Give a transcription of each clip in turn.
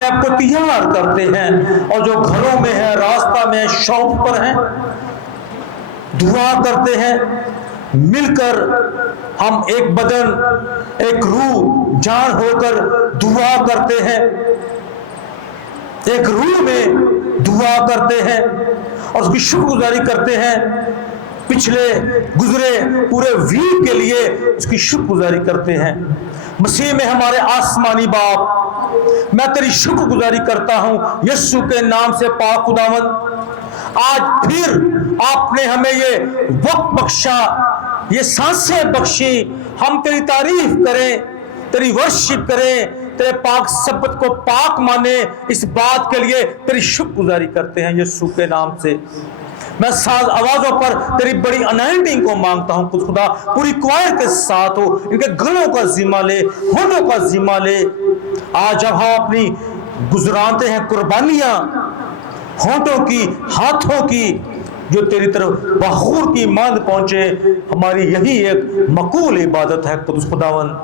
आपको तैयार करते हैं, और जो घरों में है, रास्ता में, शॉप पर हैं, दुआ करते हैं। मिलकर हम एक बदन, एक रूह, जान होकर दुआ करते हैं, एक रूह में दुआ करते हैं और उसकी शुक्रगुजारी करते हैं। पिछले गुजरे पूरे वीक के लिए उसकी शुक्रगुजारी करते हैं। मसीह में हमारे आसमानी बाप, मैं तेरी शुक्रगुजारी करता हूं यीशु के नाम से। पाक खुदावंद, आज फिर आपने हमें ये वक्त बख्शा, ये सांसें बख्शी, हम तेरी तारीफ करें, तेरी वर्शिप करें, तेरे पाक शब्द को पाक माने, इस बात के लिए तेरी शुक्रगुजारी करते हैं यीशु के नाम से। मैं साज आवाजों पर तेरी बड़ी अनाइंटिंग को मांगता हूं कुछ खुदा, पूरी क्वायर के साथ हो, इनके गलों का जिम्मा ले, होठों का जिम्मा ले। आज जब हम अपनी गुजराते हैं कुर्बानियां, होठों की, हाथों की, जो तेरी तरफ बखूर की मांद पहुंचे, हमारी यही एक मकबूल इबादत है कुदस खुदावन।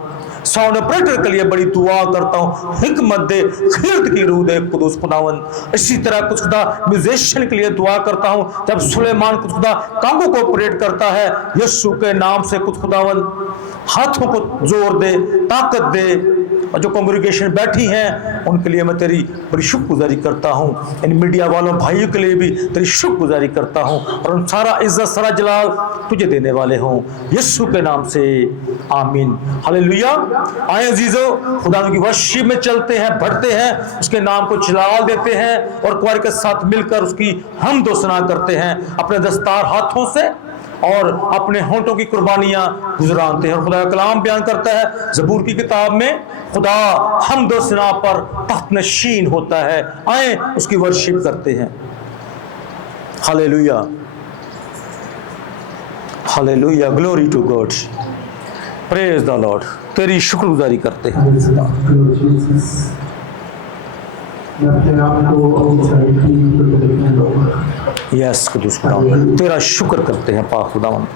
साउंड ऑपरेटर के लिए बड़ी दुआ करता हूँ, हिकमत दे, खिरत की रूह दे कुदस खुदावन। इसी तरह कुछ खुदा म्यूजिशियन के लिए दुआ करता हूँ, जब सुलेमान कुछ खुदा कांगो को ऑपरेट करता है, यीशु के नाम से कुछ खुदावन हाथों को जोर दे, ताकत दे। और जो कांग्रेगेशन बैठी हैं उनके लिए मैं तेरी बड़ी शुक्रगुजारी करता हूँ, इन मीडिया वालों भाइयों के लिए भी तेरी शुक्रगुजारी करता हूँ, और उन सारा इज्जत, सारा जलाल तुझे देने वाले हों यीशु के नाम से, आमीन, हालेलुया। आए अजीजों, खुदा की वर्शिप में चलते हैं, बढ़ते हैं, उसके नाम को जलाल देते हैं और कुआर के साथ मिलकर उसकी हमद व सना करते हैं, अपने दस्तार हाथों से और अपने होंठों की कुर्बानियां गुजराते हैं। और खुदा का कलाम बयान करता है ज़बूर की किताब में, खुदा हमद व सना पर तख्त नशीन होता है। आए उसकी वर्शिप करते हैं। Hallelujah, hallelujah, glory to God, praise the Lord. तेरी शुक्रगुजारी करते हैं। यस कुदुस खुदावंद, तेरा शुक्र करते हैं पाक खुदावंद,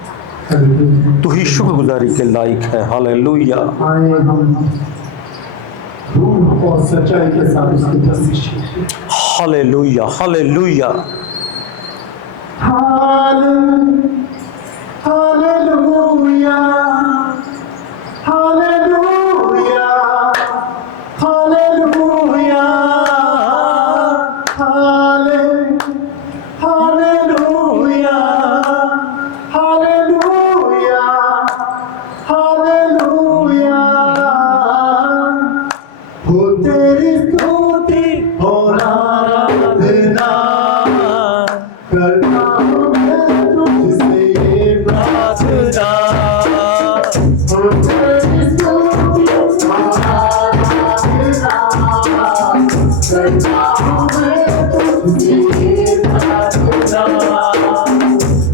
तू ही शुक्रगुजारी के लायक है। हालेलुया, और सच्चाई के साथ उसकी तस्दीक। Hallelujah, hallelujah, hallelujah, hallelujah, hallelujah, hallelujah, hallelujah, hallelujah. हो तेरी स्तुति और आराधना करता हूँ मैं तुझसे ये प्रार्थना। हो तेरी स्तुति और आराधना करता हूँ मैं तुझसे ये प्रार्थना।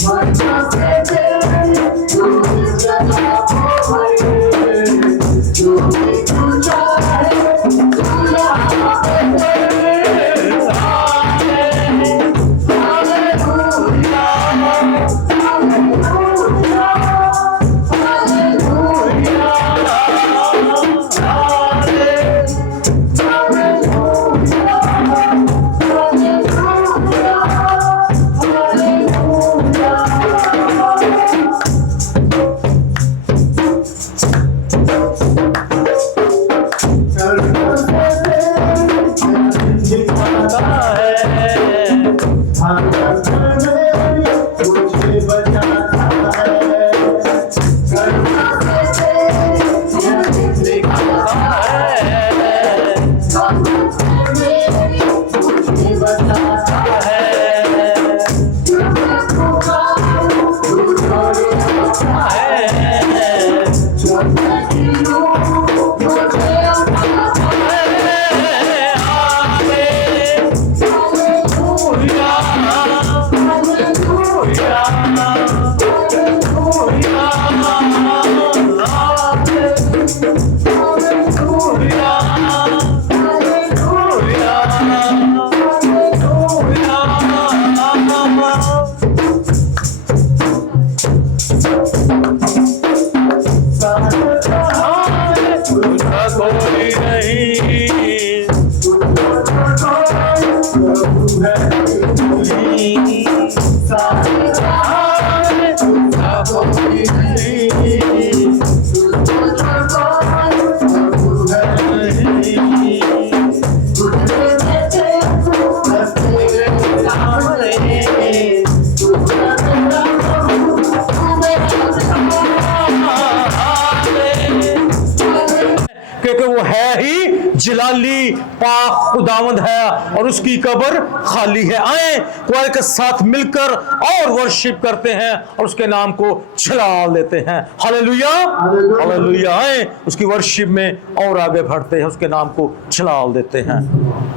मन्ना से तेरी तू इस जगह पर जो भी तू चाहे जलाली पाक खुदावंद है और उसकी कब्र खाली है। आए कुआरे के साथ मिलकर और वर्शिप करते हैं और उसके नाम को जलाल देते हैं। Hallelujah hallelujah. आए उसकी वर्शिप में और आगे बढ़ते हैं, उसके नाम को जलाल देते हैं।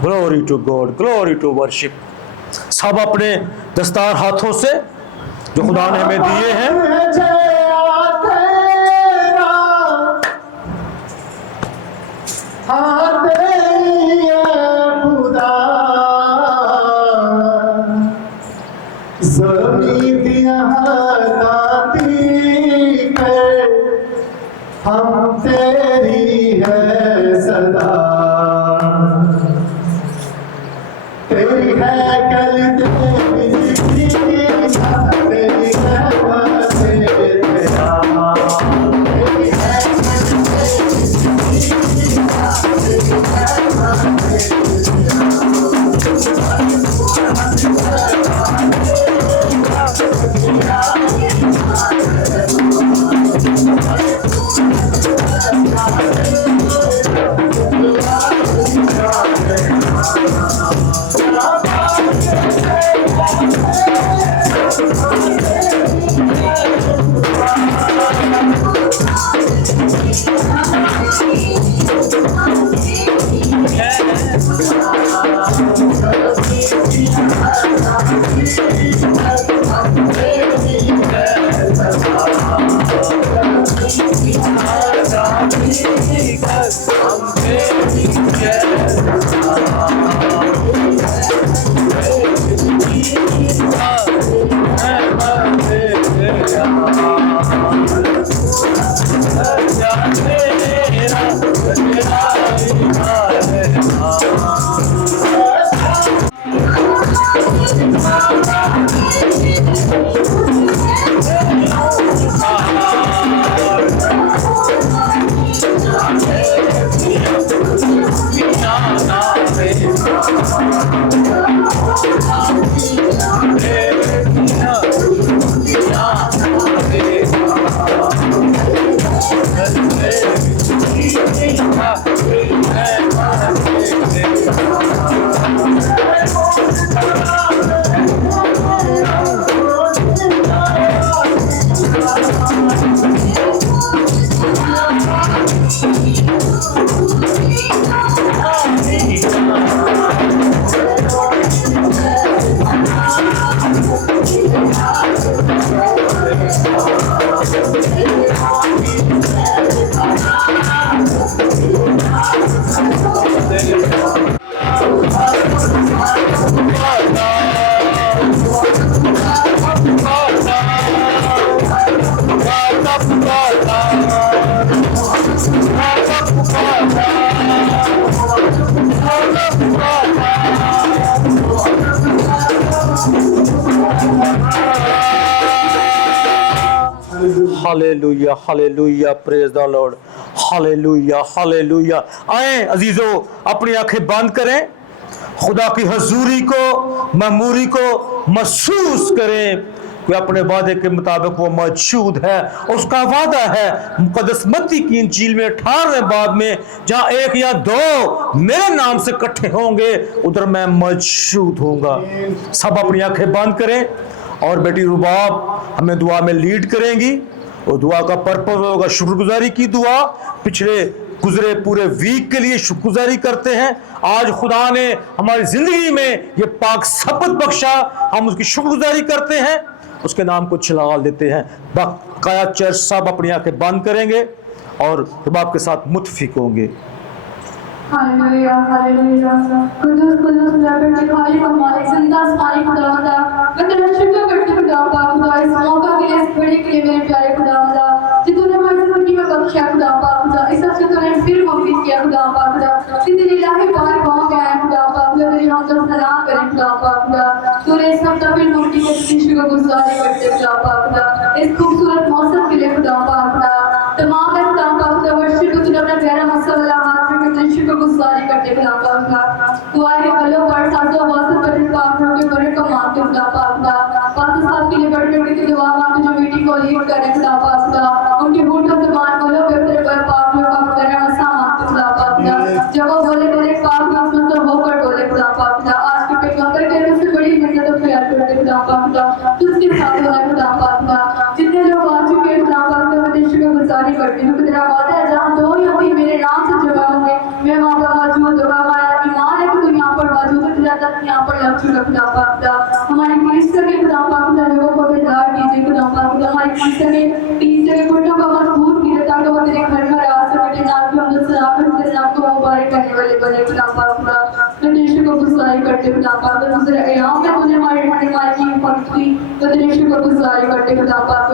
Glory to God, glory to worship. सब अपने दस्तार हाथों से जो खुदा ने हमें दिए हैं हम तेरी है सदा, तेरी है कल तेरी तेरी है hallelujah hallelujah, praise the Lord, hallelujah hallelujah. आए अजीजों, अपनी आंखें बंद करें, खुदा की हजूरी को, ममूरी को महसूस करें कि अपने वादे के मुताबिक वो मौजूद है। उसका वादा है मुकद्दस मत्ती की इंजील में 18वें बाब में, जहां एक या दो मेरे नाम से इकट्ठे होंगे उधर मैं मौजूद होऊंगा। सब अपनी आंखें बंद करें और बेटी रुबाब हमें दुआ में लीड करेंगी। और दुआ का पर्पस होगा शुक्रगुजारी की दुआ। पिछले गुजरे पूरे वीक के लिए शुक्रगुजारी करते हैं। आज खुदा ने हमारी जिंदगी में ये पाक सबत बख्शा, हम उसकी शुक्रगुजारी करते हैं, उसके नाम को जलाल देते हैं। बकाया चर्च सब अपनी आंखें बंद करेंगे और रुबाब के साथ मुत्फिक होंगे। Hallelujah hallelujah. कुदूस कुदूस खुदावंद के खालिक हमारे जिंदा आसमानी खुदावंद, मैं तेरा शुक्र करती हूँ खुदा इस मौका के लिए, इस घड़ी के लिए मेरे प्यारे खुदावंद, कि तूने हमारी जिंदगी में बख्शा खुदा, इस हफ्ते तूने फिर वापस किया खुदा, कि तेरे इलाही बाहर गाँव में आए खुदा, तेरी हम तो सलाह करें खुदा, तूने इस हफ्ता फिर मुक्ति को शुक्रगुजारी करते खुदा, इस खूबसूरत मौसम के लिए खुदा, तमाम खुदा वर्षिप को तूने अपना गहरा मसला हाथ में करते शुक्रगुजारी करते खुदा, तू आगे कलो पर साजो वासत पर पापों के बड़े को मानते खुदा, पास साहब के लिए बड़े की दुआ मांगते जो मीटिंग को लीड करें खुदा, उनके होठों से बात बोलो तेरे पर पापों का गहरा मसा मांगते खुदा, जब वो ज्यादा यहाँ पर लग चुका खुदा पाक। हमारे क्रिस्टर के खुदा पाक लोगों को बेदार कीजिए खुदा पाक। हमारे क्रिस्टर के घुटनों को मजबूत कीजिए ताकि वो तेरे घर में आ सके, नाम को हम लोग सलाह करते नाम को मुबारक करने वाले बने खुदा पाक। मैं तेरे को गुस्साई करते खुदा पाक। दूसरे यहाँ पे मुझे हमारे माई की भक्ति तो तेरे को गुस्साई करते खुदा पाक।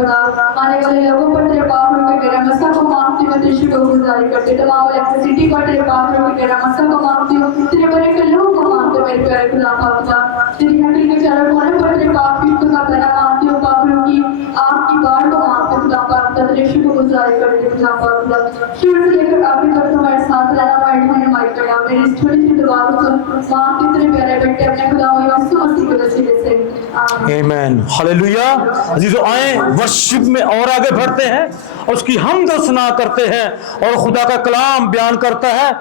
आने वाले लोगों पर तेरे पाक में मेरा मसा को मांगती मैं तेरे को गुस्साई करते। तमाम इलेक्ट्रिसिटी पर तेरे पाक में मेरा मसा को मांगती हूँ, तेरे बड़े कल्लों को मांगते मेरे प्यारे खुदा पाक। तेरी हड्डी के चारों कोने पर तेरे पाक की खुदा बना मांगती हूँ, पापों की आपकी बाढ़ को मांगते खुदा पाक। तेरे को गुस्साई करते खुदा पाक। शुरू से लेकर आखिर तक तुम्हारे साथ रहना हमारे माई करना। मेरी इस छोटी सी दुआ को सुन मांगते तेरे प्यारे बेटे अपने खुदा यीशु मसीह के वसीले से आमीन। आमीन, हालेलुया। अजीजों आए वर्शिप में और आगे बढ़ते हैं और उसकी हमद और सना करते हैं और खुदा का कलाम बयान करता है।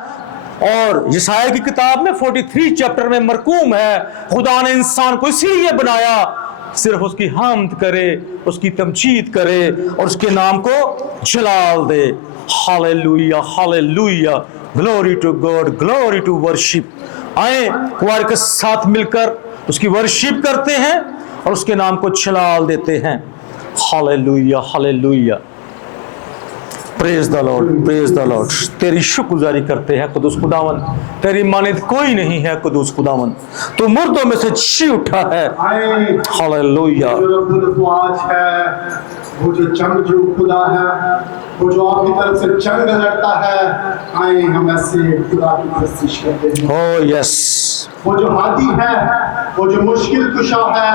और यशायाह की किताब में 43 चैप्टर में मरकूम है, खुदा ने इंसान को इसीलिए बनाया सिर्फ उसकी हमद करे, उसकी तमजीद करे और उसके नाम को जलाल दे। Hallelujah, hallelujah, glory to God, glory to worship. आए कुआर के साथ मिलकर उसकी वर्शिप करते हैं और उसके नाम को जलाल देते हैं। Hallelujah, hallelujah, praise the Lord, praise the Lord. तेरी शुक्रगुजारी करते हैं कुदूस खुदावन, तेरी मानित कोई नहीं है कुदूस खुदावन, तू मुर्दों में से जी उठा है। हालेलुया। जो रब्बुल ख्वाज है, वो जो जंगजू खुदा है, वो जो आपकी तरफ से जंग लड़ता है, आए हम ऐसे खुदा की प्रस्तिश करते हैं। ओह यस, वो जो हादी है, वो जो मुश्किल कुशा है,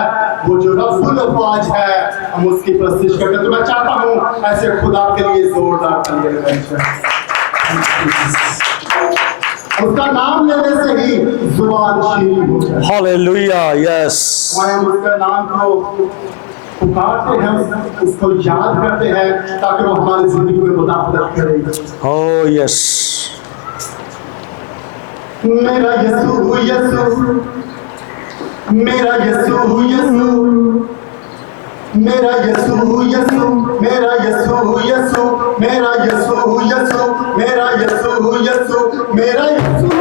वो जो रब्बुल ख्वाज है, हम उसकी प्रस्तिश करते हैं। तो मैं चाहता हूँ ऐसे खुदा के लिए जोरदार तालियां बजाएं। उसका नाम लेने से ही जुबान शीरी हो जाए। Hallelujah, yes. हम उसका नाम को पुकारते हैं, उसको याद करते हैं ताकि वो हमारी जिंदगी में मुदाखलत करे। Oh yes. मेरा यीशु यीशु, मेरा यीशु यीशु, मेरा यीशु यीशु, मेरा यीशु यीशु, मेरा यीशु यीशु, मेरा यीशु यीशु, मेरा Yeshu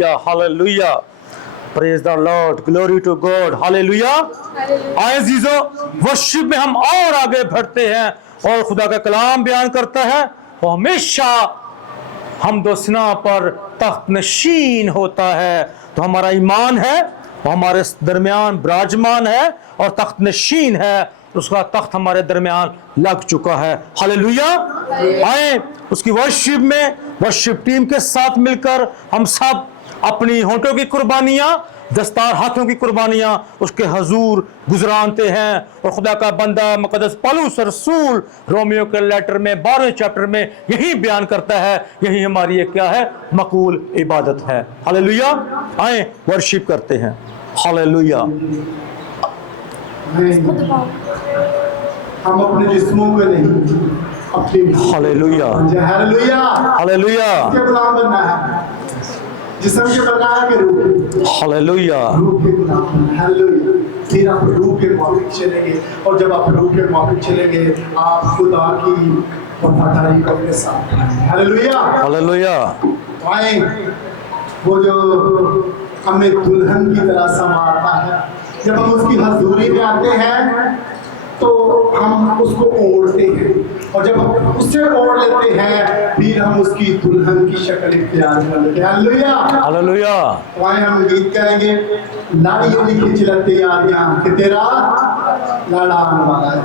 hallelujah hallelujah, praise the Lord, glory to God, hallelujah. आए जीजो, वर्शिप में हम और आगे बढ़ते हैं और खुदा का कलाम बयान करता है वो हमेशा हम दोसना पर तख्त नशीन होता है। तो हमारा ईमान है वो हमारे दरमियान विराजमान है और तख्त नशीन है, उसका तख्त हमारे दरमियान लग चुका है। हालेलुया। आए उसकी वर्शिप में, वर्शिप टीम के साथ मिलकर हम सब अपनी होंठों की कुर्बानियां, दस्तार हाथों की कुर्बानियां उसके हजूर गुजरानते हैं। और खुदा का बंदा मुकद्दस पौलुस रसूल रोमियो के लेटर में 12वें चैप्टर में यही बयान करता है, यही हमारी ये क्या है, मकबूल इबादत है। हालेलुया। आए वर्शिप करते हैं। हालेलुया। हम अपने जिस्मों को नहीं, अपनी हालेलुया हालेलुया हालेलुया के गुलाम बनना है, जिस्म के बनना है कि रूह, हालेलुया रूह के गुलाम बनना है। हालेलुया। फिर आप रूह के मुताबिक चलेंगे, और जब आप रूह के मुताबिक चलेंगे आप खुदा की वफादारी को अपने साथ। Hallelujah hallelujah. आए वो जो हमें दुल्हन की तरह संवारता है, जब हम उसकी हजूरी में आते हैं तो हम उसको ओढ़ते हैं, और जब हम उससे ओढ़ लेते हैं फिर हम उसकी दुल्हन की शक्ल इख्तियार कर लेते हैं। Hallelujah hallelujah. तो आए हम गीत गाएंगे, लाड़ियों की खिंचलते यारियां कि तेरा लाड़ा आने वाला है।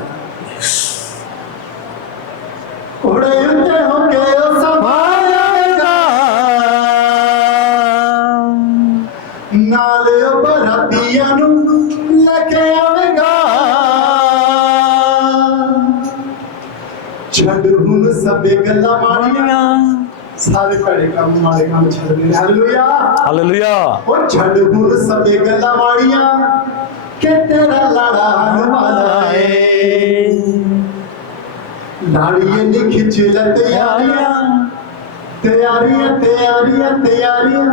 उड़े उड़ते होके ओ संभालेगा, नाल ओ बरातियां नू लेके आवेगा, छड़ हुन सबे गल्ला माड़ियां, सारे पड़े काम मारे काम छड़ दे। Hallelujah hallelujah. और छड़ हुन सबे गल्ला माड़ियां के तेरा लाड़ा आने वाला है। लाड़िये नी खिंच ले तैयारियां, तैयारियां तैयारियां तैयारियां।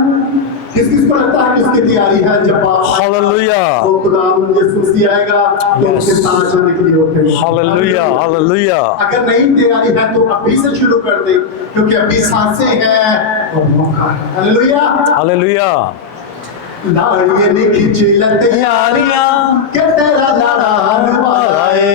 किस किस को लगता है किसकी तैयारी है? जब आप हालेलुया वो खुदा यीशु मसीह आएगा तो उसके साथ जाने के लिए होते हैं। Hallelujah hallelujah. अगर नहीं तैयारी है तो अभी से शुरू कर दे, क्योंकि अभी सांसें हैं और मौका है। Hallelujah hallelujah. लाड़िये नी खिंच ले तैयारियां के तेरा लाड़ा आने वाला है।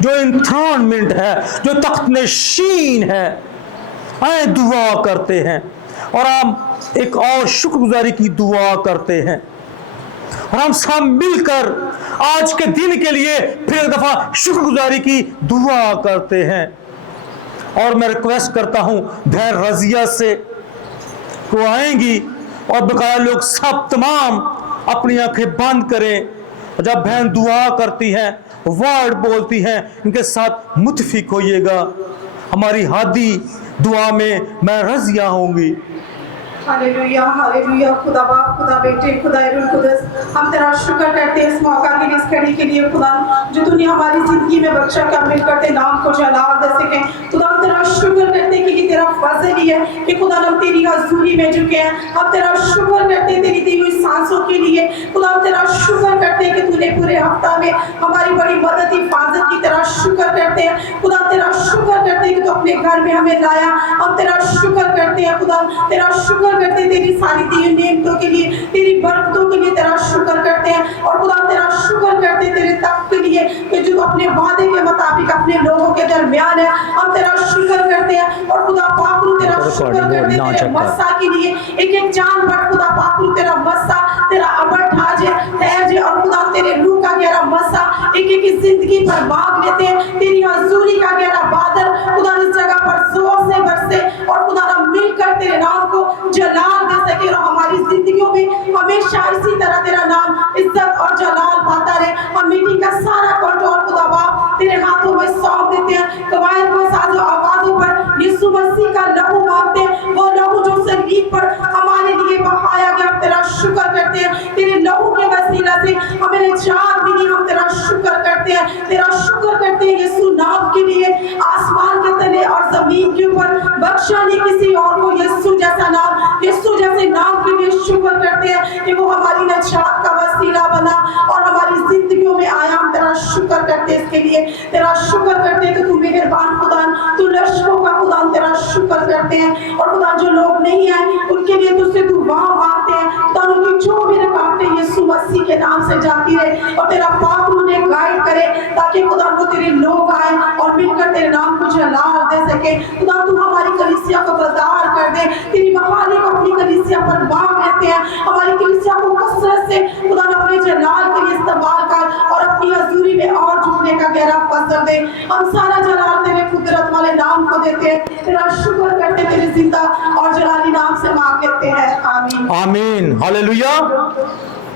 जो इंथ्रोनमेंट है, जो तख्त नशीन है, आए दुआ करते हैं और हम एक और शुक्रगुजारी की दुआ करते हैं और हम सब मिलकर आज के दिन के लिए फिर एक दफा शुक्रगुजारी की दुआ करते हैं। और मैं रिक्वेस्ट करता हूं बहन रजिया से को आएंगी और बकाया लोग सब तमाम अपनी आंखें बंद करें। जब बहन दुआ करती हैं, वर्ड बोलती हैं, इनके साथ मुतफिक होइएगा। हमारी हादी दुआ में मैं रज़िया होंगी। Hallelujah hallelujah. खुदा बाप, खुदा बेटे, खुदा रुल कुदस, हम तेरा शुक्र करते हैं इस मौका के लिए, इस घड़ी के लिए खुदा, जो तूने हमारी जिंदगी में बख्शा कि हम मिलकर तेरे नाम को जलाल दे सकें। खुदा हम तेरा शुक्र करते हैं कि तेरा फजल ही है कि खुदा हम तेरी हजूरी में झुके हैं। हम तेरा शुक्र करते हैं तेरी दी हुई सांसों के लिए। खुदा हम तेरा शुक्र करते हैं कि तूने पूरे हफ्ता में हमारी बड़ी मदद हिफाजत की। तेरा शुक्र करते हैं खुदा, तेरा शुक्र करते हैं कि तू अपने घर में हमें लाया। हम तेरा शुक्र करते हैं खुदा, तेरा शुक्र करते हैं तेरी सारी दी हुई नेमतों के लिए, तेरी बरकतों के लिए तेरा शुक्र करते हैं। और खुदा तेरा शुक्र करते हैं तेरे तख्त के लिए कि जो अपने वादे के मुताबिक अपने लोगों के दरमियान है। हम तेरा शुक्र करते हैं। और खुदा पाकरू तेरा शुक्र करते हैं तेरे मस्सा के लिए, एक एक जानवर खुदा पाकरू तेरा मस्सा, तेरा अबर ठाजे है और खुदा तेरे रूह का गहरा मस्सा एक एक की जिंदगी पर भाग लेते हैं। तेरी हजूरी का गहरा बादल खुदा इस जगह पर जोर से बरसे और खुदा हम मिलकर तेरे नाम को जलाल दे सके और हमारी जिंदगियों में हमेशा इसी तरह तेरा नाम इज्जत और जलाल पाता रहे। हम मीटिंग का सारा कंट्रोल खुदा बाप तेरे हाथों में सौंप देते हैं। कवायद को साजो आवाजों पर यीशु मसीह का लहू मांगते हैं, वो लहू जो संगीत पर हमारे लिए बहाया गया। हम तेरा शुक्र करते हैं, तेरे लहू के वसीला से हमें निजात मिली। हम तेरा शुक्र करते हैं, तेरा शुक्र करते हैं यीशु नाम के लिए। आसमान के तले और जमीन के ऊपर बख्शा नहीं किसी और को यीशु जैसा नाम, यीशु जैसे नाम के लिए शुक्र करते हैं कि वो हमारी निजात का वसीला बना और हमारी जिंदगियों में आया। हम तेरा शुक्र करते हैं इसके लिए, तेरा शुक्र करते हैं कि तू मेहरबान खुदा, तू लश्करों का खुदा। हम तेरा शुक्र करते हैं। और खुदा जो लोग नहीं आए उनके लिए तुझसे दुआ मांगते हैं, तो उनकी जो भी रुकावटें यीशु मसीह के नाम से जाती रहे और तेरा पाक उन्हें गाइड करे, ताकि खुदा वो तेरे लोग आए और मिलकर तेरे नाम को जलाल दे सके। खुदा तू हमारी कलीसिया को बदार कर दे, तेरी बहाली को अपनी कलीसिया पर बांध लेते हैं। हमारी कलीसिया को कसरत से खुदा अपने जलाल के लिए इस्तेमाल कर और अपनी हजूरी में और झुकने का गहरा फजल दे। हम सारा जलाल तेरे कुदरत वाले नाम को देते हैं, तेरा शुक्र करते तेरे जिंदा और जलाली नाम से मांग लेते हैं, आमीन आमीन हालेलुया।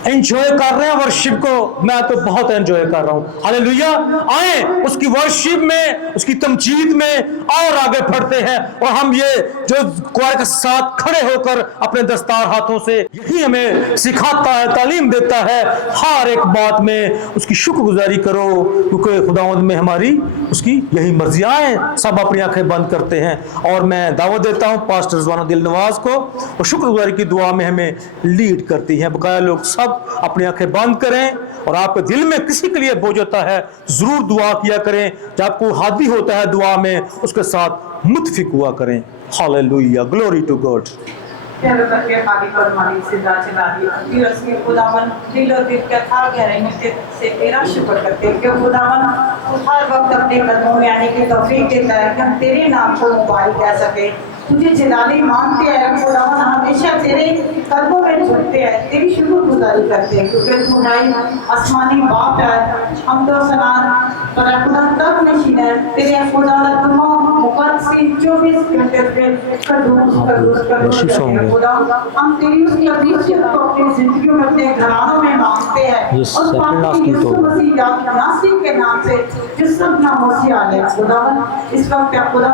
एंजॉय कर रहे हैं वर्शिप को, मैं तो बहुत एंजॉय कर रहा हूं। हालेलुया। आए उसकी वर्शिप में, उसकी तमजीद में और आगे बढ़ते हैं। और हम ये जो क्वायर के साथ खड़े होकर अपने दस्तार हाथों से यही हमें सिखाता है, तालीम देता है, हर एक बात में उसकी शुक्रगुजारी करो, क्योंकि खुदावंद में हमारी उसकी यही मर्जियां हैं। सब अपनी आंखें बंद करते हैं और मैं दावत देता हूं पास्टर रिजवाना दिल नवाज को, और शुक्रगुजारी की दुआ में हमें लीड करती हैं। बकाया लोग सब अपनी आंखें बंद करें और आपके दिल में किसी के लिए बोझ होता है जरूर दुआ किया करें। जब आपको हादी होता है दुआ में, उसके साथ मुतफिक हुआ करें। Hallelujah, glory to God. प्यारे करके खाली पर हमारी जिंदा चला दी दिवस में खुदावन दिल और दिल के था गहराई में से तेरा शुक्र करते हैं कि खुदावन हर वक्त अपने कदमों में आने की तौफीक देता है कि हम तेरे नाम को मुबारक कह सके, तुझे जलाली मांगते हैं खुदावन, हमेशा तेरे कदमों में झुकते हैं, तेरी शुक्रगुजारी करते हैं क्योंकि तुम्हारी आसमानी बाप है। हम तो सलाम पर खुदा तक नशीन है तेरे खुदा तमाम मुकद्दसी 24 घंटे पे खुदा हम तेरी उस कदीसियत को अपनी जिंदगियों में अपने घरानों में मांगते हैं और पाक यीशु मसीह या नासिर के नाम से जो सब नामों से आले खुदावन इस वक्त खुदा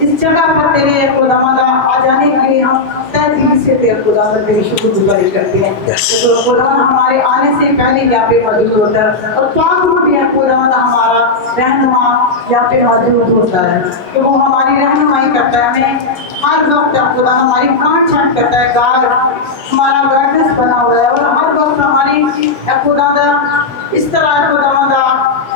इस जगह पर तेरे खुदा आ जाने के लिए हम तहे दिल से तेरे खुदा पर तेरी शुक्रगुजारी करते हैं। तो खुदा हमारे आने से पहले यहाँ पे मौजूद होता है और पाक रूह भी है खुदा हमारा रहनुमा यहाँ पे मौजूद होता है कि वो हमारी रहनुमाई करता है, हमें हर वक्त खुदा हमारी काट छाट करता है, गार हमारा गाइडेंस बना हुआ है और हर वक्त हमारी खुदा इस तरह खुदा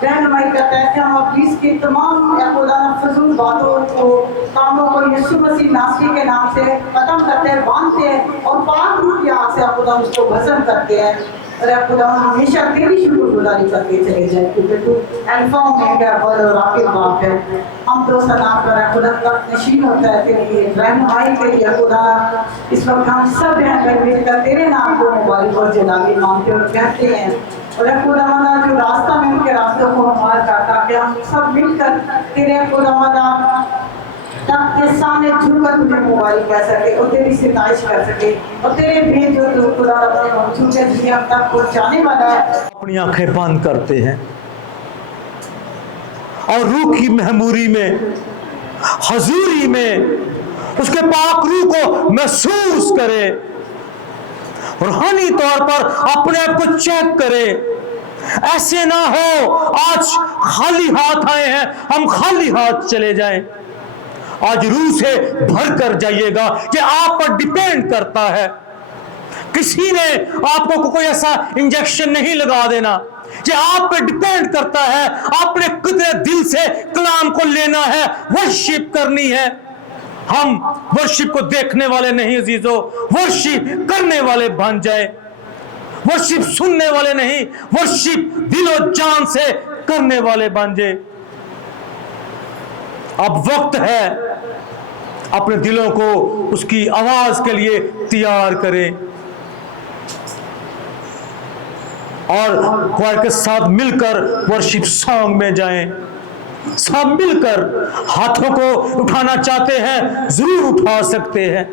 रहनुमाई करता है कि हम अपनी की तमाम खुदा फजूल बातों को कामों को यीशु मसीह नासरी के नाम से खत्म करते हैं, बांधते हैं और पाक रूह की आग से खुदा उसको भस्म करते हैं। और खुदा हमेशा तेरी शुक्रगुजारी करके चले जाए क्योंकि तू अल्फा ओमेगा और आखिर बाप है। हम तो सलाम कर खुदा का नशीन होता है तेरी रहनुमाई के लिए खुदा इस वक्त हम सब बहन मिलकर तेरे नाम को मुबारक और जलाली मांगते और कहते हैं और खुदा जो रास्ता में उनके रास्तों को हमारा करता कि हम सब मिलकर तेरे खुदा के सामने झुककर तुझे मुबारक कह सके और तेरी सिताइश कर सके और तेरे भेद जो तू खुदा अपने मौजूद है जिसे हम तक पहुंचाने वाला है। अपनी आंखें बंद करते हैं और रूह की महमूरी में हजूरी में उसके पाक रूह को महसूस करे, रूहानी तौर पर अपने आप को चेक करे। ऐसे ना हो आज खाली हाथ आए हैं, हम खाली हाथ चले जाएं। आज रूह से भर कर जाइएगा। ये आप पर डिपेंड करता है। किसी ने आपको कोई ऐसा इंजेक्शन नहीं लगा देना। ये आप पे डिपेंड करता है। आपने कितने दिल से कलाम को लेना है, वर्शिप करनी है। हम वर्शिप को देखने वाले नहीं अजीजों, वर्शिप करने वाले बन जाए। वर्शिप सुनने वाले नहीं, वर्शिप दिलो जान से करने वाले बन जाए। अब वक्त है अपने दिलों को उसकी आवाज के लिए तैयार करें और क्वायर के साथ मिलकर वर्शिप सॉन्ग में जाएं। सब मिलकर हाथों को उठाना चाहते हैं, जरूर उठा सकते हैं।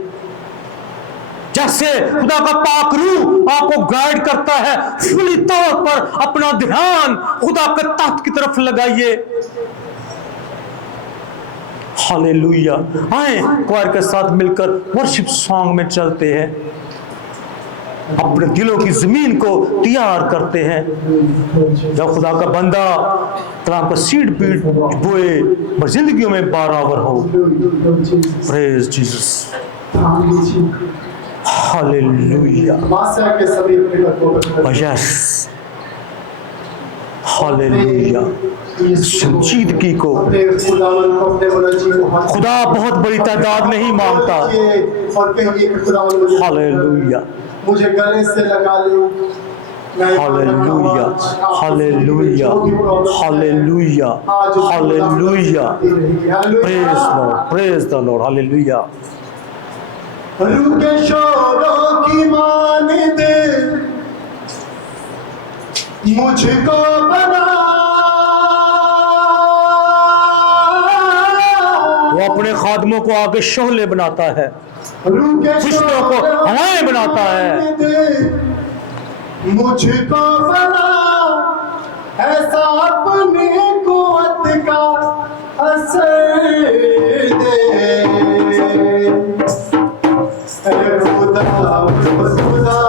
जैसे खुदा का पाक रूह आपको गाइड करता है, फुली तौर पर अपना ध्यान खुदा के तख्त की तरफ लगाइए। हालेलुया। आए क्वायर के साथ मिलकर वर्शिप सॉन्ग में चलते हैं, अपने दिलों की जमीन को तैयार करते हैं। जब खुदा का बंदा कलाम का सीड बीट बोए और जिंदगियों में बराबर हो। Praise Jesus. Hallelujah. Yes, hallelujah. संजीदगी को खुदा बहुत बड़ी तादाद नहीं मांगता। हालेलुया। मुझे गले से लगा ले। Hallelujah, hallelujah, hallelujah, hallelujah. Praise Lord, praise the Lord. Hallelujah. रूह के शोरों की मानिंद मुझको बना। वो अपने खादमों को आगे शोले बनाता है, रूह के फरिश्तों को हवाएं बनाता है। मुझको बना ऐसा अपनी कुव्वत का असर दे। खुदा खुदा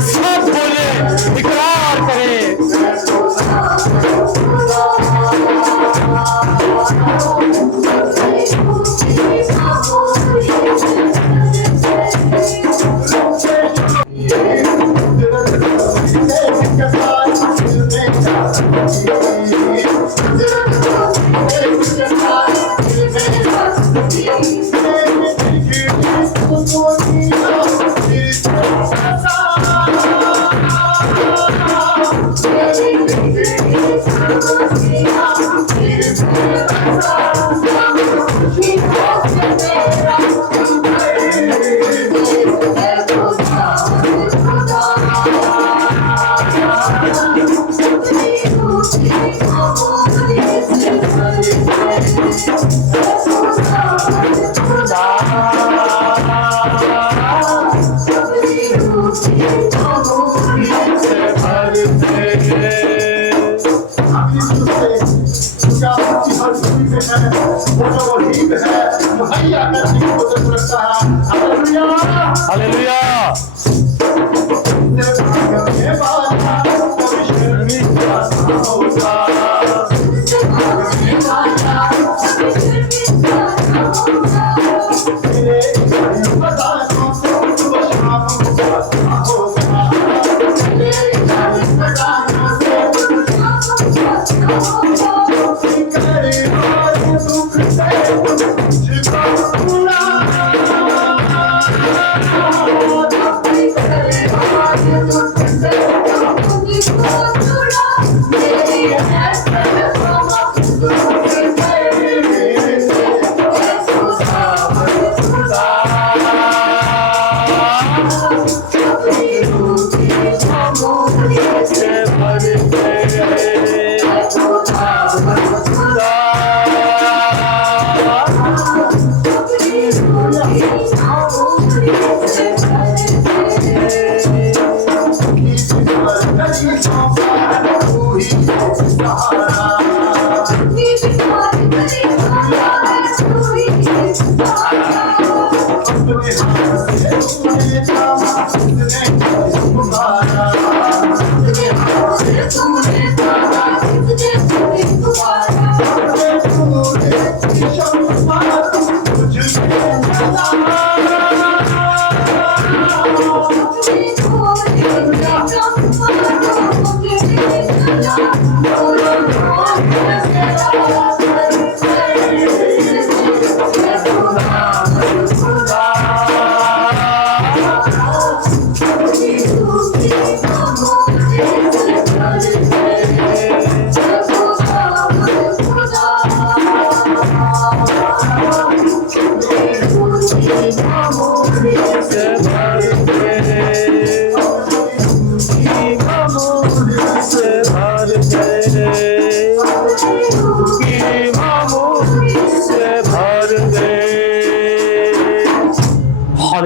सब बोले, इकरार करें। हालेलुया। Thank you.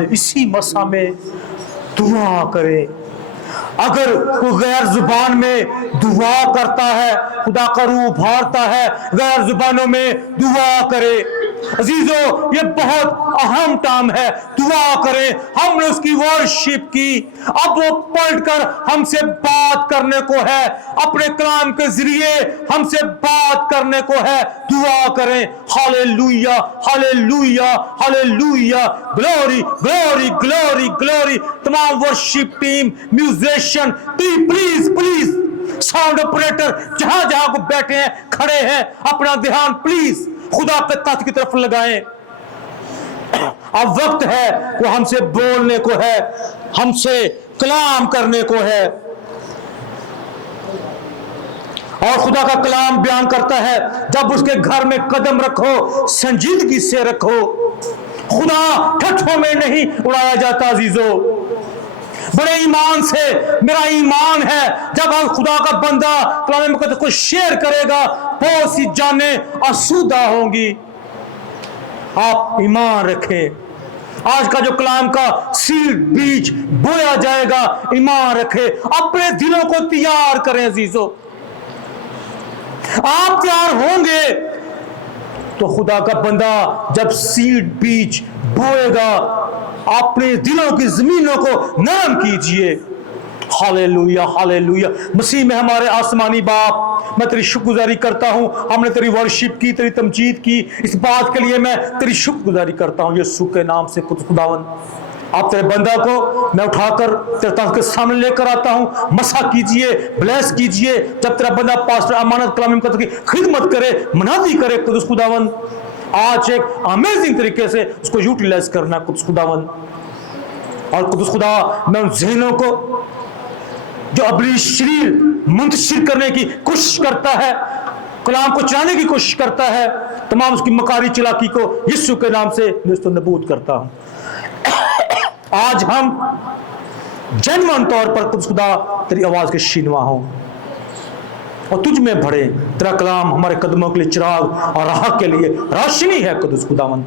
में इसी मसा में दुआ करें। अगर कोई गैर जुबान में दुआ करता है, खुदा का रूह उभारता है, गैर जुबानों में दुआ करे। अजीजों, ये बहुत अहम काम है, दुआ करें। हमने उसकी वर्शिप की, अब वो पलटकर हमसे बात करने को है, अपने कलाम के जरिए हमसे बात करने को है। दुआ करें। Hallelujah, hallelujah, hallelujah, glory, glory, glory, glory. तमाम worship team, musician, please please, sound operator जहां जहां को बैठे हैं, खड़े हैं, अपना ध्यान प्लीज खुदा के तख्त की तरफ लगाएं। अब वक्त है, वो हमसे बोलने को है, हमसे कलाम करने को है। और खुदा का कलाम बयान करता है, जब उसके घर में कदम रखो, संजीदगी से रखो। खुदा ठट्ठों में नहीं उड़ाया जाता। अजीजों, बड़े ईमान से, मेरा ईमान है, जब हम खुदा का बंदा कलाम मुकद्दस को शेयर करेगा, बहुत सी जानें आसूदा होंगी। आप ईमान रखें। आज का जो कलाम का सीड, बीज बोया जाएगा, ईमान रखें। अपने दिलों को तैयार करें। अजीजों, आप तैयार होंगे तो खुदा का बंदा जब सीड, बीज बोएगा, अपने दिलों की जमीनों को नरम कीजिए। Hallelujah, hallelujah. मसीह में हमारे आसमानी बाप, मैं तेरी शुक्रगुजारी करता हूं, हमने तेरी वर्शिप की, तेरी तमजीद की। इस बात के लिए मैं तेरी शुक्रगुजारी करता हूं, यीशु के नाम से। खुदावन, आप तेरे बंदा को मैं उठाकर तेरे तख्त के सामने लेकर आता हूं। मसा कीजिए, ब्लेस कीजिए। जब तेरा बंदा पास्टर अमानत कलाम मुकद्दस की खिदमत करे, मनादी करे, कुदस खुदावन, आज एक अमेजिंग तरीके से उसको यूटिलाइज करना कुदस खुदावन। और कुदस खुदा, मैं उन ज़हनों को जो अपनी शरीर मुंतशिर करने की कोशिश करता है, कलाम को चलाने की कोशिश करता है, तमाम उसकी मकारी चलाकी को यीशु के नाम से मैं उसको नबूद करता हूं। आज हम जेन्युइन तौर पर कुदस खुदा तेरी आवाज के शीनवा हों और तुझ में भरे। तेरा कलाम हमारे कदमों के लिए चिराग और राह के लिए रोशनी है। कुदस खुदावन,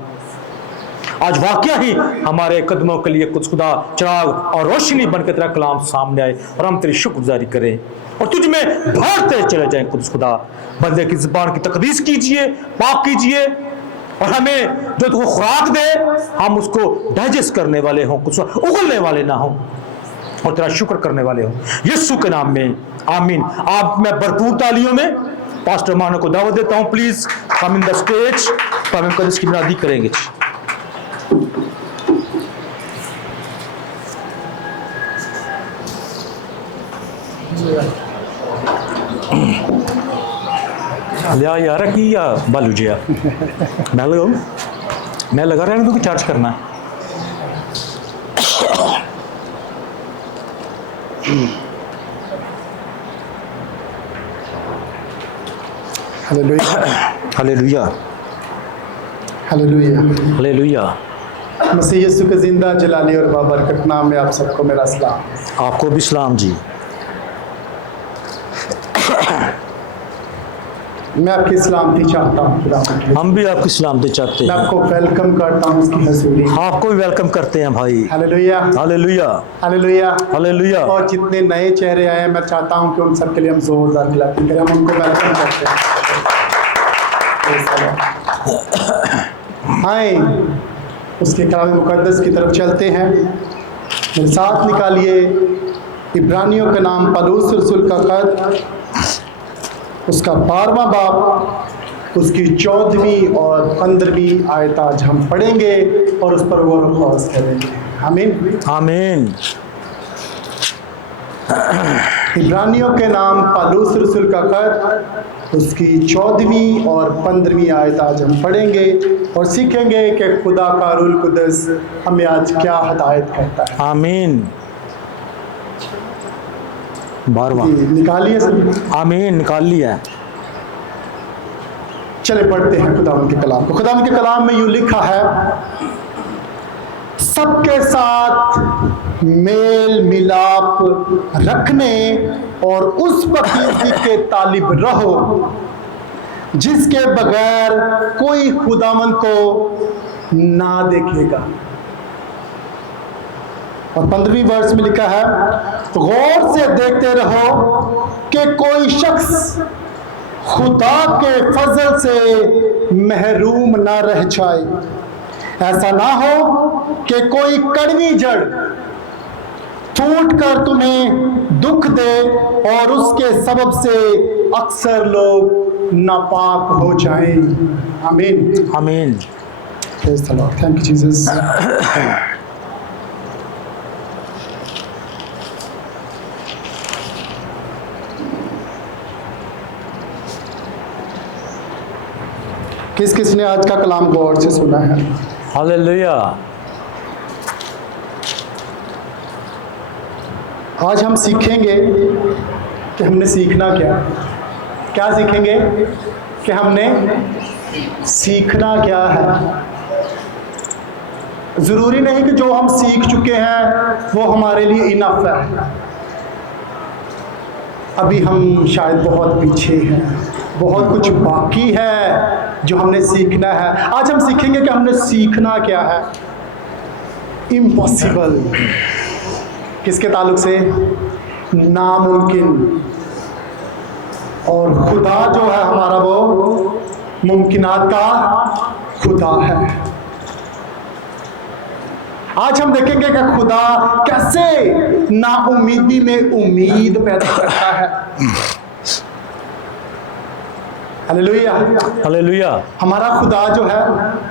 आज वाकया ही हमारे कदमों के लिए कुदस खुदा चिराग और रोशनी बनकर तेरा कलाम सामने आए और हम तेरी शुक्रगुजारी करें और तुझ में भरते चले जाएं। कुदस खुदा, बंदे की जुबान की तकदीस कीजिए, पाक कीजिए और हमें जो तू खुराक दे, हम उसको डाइजेस्ट करने वाले हों, कुछ उगलने वाले ना हों और तेरा शुक्र करने वाले हों, यीशु के नाम में, आमीन। आप मैं भरपूर तालियों में पास्टर मानो को दावत देता हूं। Please come in the stage, come in इसकी बुनियादी करेंगे। लिया यार की या बालू जी, मैं लगा रहा हूँ क्योंकि चार्ज करना है। Hallelujah, hallelujah, hallelujah, hallelujah. मसीह यीशु के जिंदा जलाली और बाबरकत नाम में आप सबको मेरा सलाम। आपको भी सलाम जी। मैं आपकी सलामती चाहता हूँ। हम भी आपकी सलामती चाहते मैं हैं। आपको वेलकम करता हूँ उसकी हजूरी। आपको भी वेलकम करते हैं भाई। Hallelujah, hallelujah, hallelujah, hallelujah. और जितने नए चेहरे आए, मैं चाहता हूँ कि उन सब के लिए हम जोरदार क्लैपिंग करें, हम उनको वेलकम करते हैं। आए उसके कलाम मुकद्दस की तरफ चलते हैं। मेरे साथ निकालिए इब्रानियों का नाम पौलुस रसूल का खत, उसका 12वां बाब, उसकी 14वीं और 15वीं आयत आज हम पढ़ेंगे और उस पर गौर व ख्याल करेंगे। आमीन, आमीन। इब्रानियों के नाम पौलुस रसूल का खत, उसकी 14वीं और 15वीं आयत आज हम पढ़ेंगे और सीखेंगे कि खुदा का रूह कुदस हमें आज क्या हिदायत करता है। आमीन। 12वां निकालिए सब। आमीन, निकाल लिया। चले पढ़ते हैं खुदावंद के कलाम को। खुदावंद के कलाम में यूं लिखा है, सबके साथ मेल मिलाप रखने और उस पकीज़ी के तालिब रहो जिसके बगैर कोई खुदावंद को ना देखेगा। और 15वीं वर्ष में लिखा है, गौर से देखते रहो कि कोई शख्स खुदा के फजल से महरूम ना रह जाए। ऐसा ना हो कि कोई कड़वी जड़ फूट कर तुम्हें दुख दे और उसके सबब से अक्सर लोग नापाक हो जाएं। आमीन आमीन। Praise the Lord. Thank you, Jesus. किस किस ने आज का कलाम गौर से सुना है? हालेलुया। आज हम सीखेंगे कि हमने सीखना क्या सीखेंगे कि हमने सीखना क्या है। ज़रूरी नहीं कि जो हम सीख चुके हैं वो हमारे लिए इनफ है। अभी हम शायद बहुत पीछे हैं, बहुत कुछ बाकी है जो हमने सीखना है। आज हम सीखेंगे कि हमने सीखना क्या है। इम्पॉसिबल किसके ताल्लुक से? नामुमकिन। और खुदा जो है हमारा वो मुमकिनात का खुदा है। आज हम देखेंगे कि खुदा कैसे नाउमीदी में उम्मीद पैदा करता है। Hallelujah hallelujah. हमारा खुदा जो है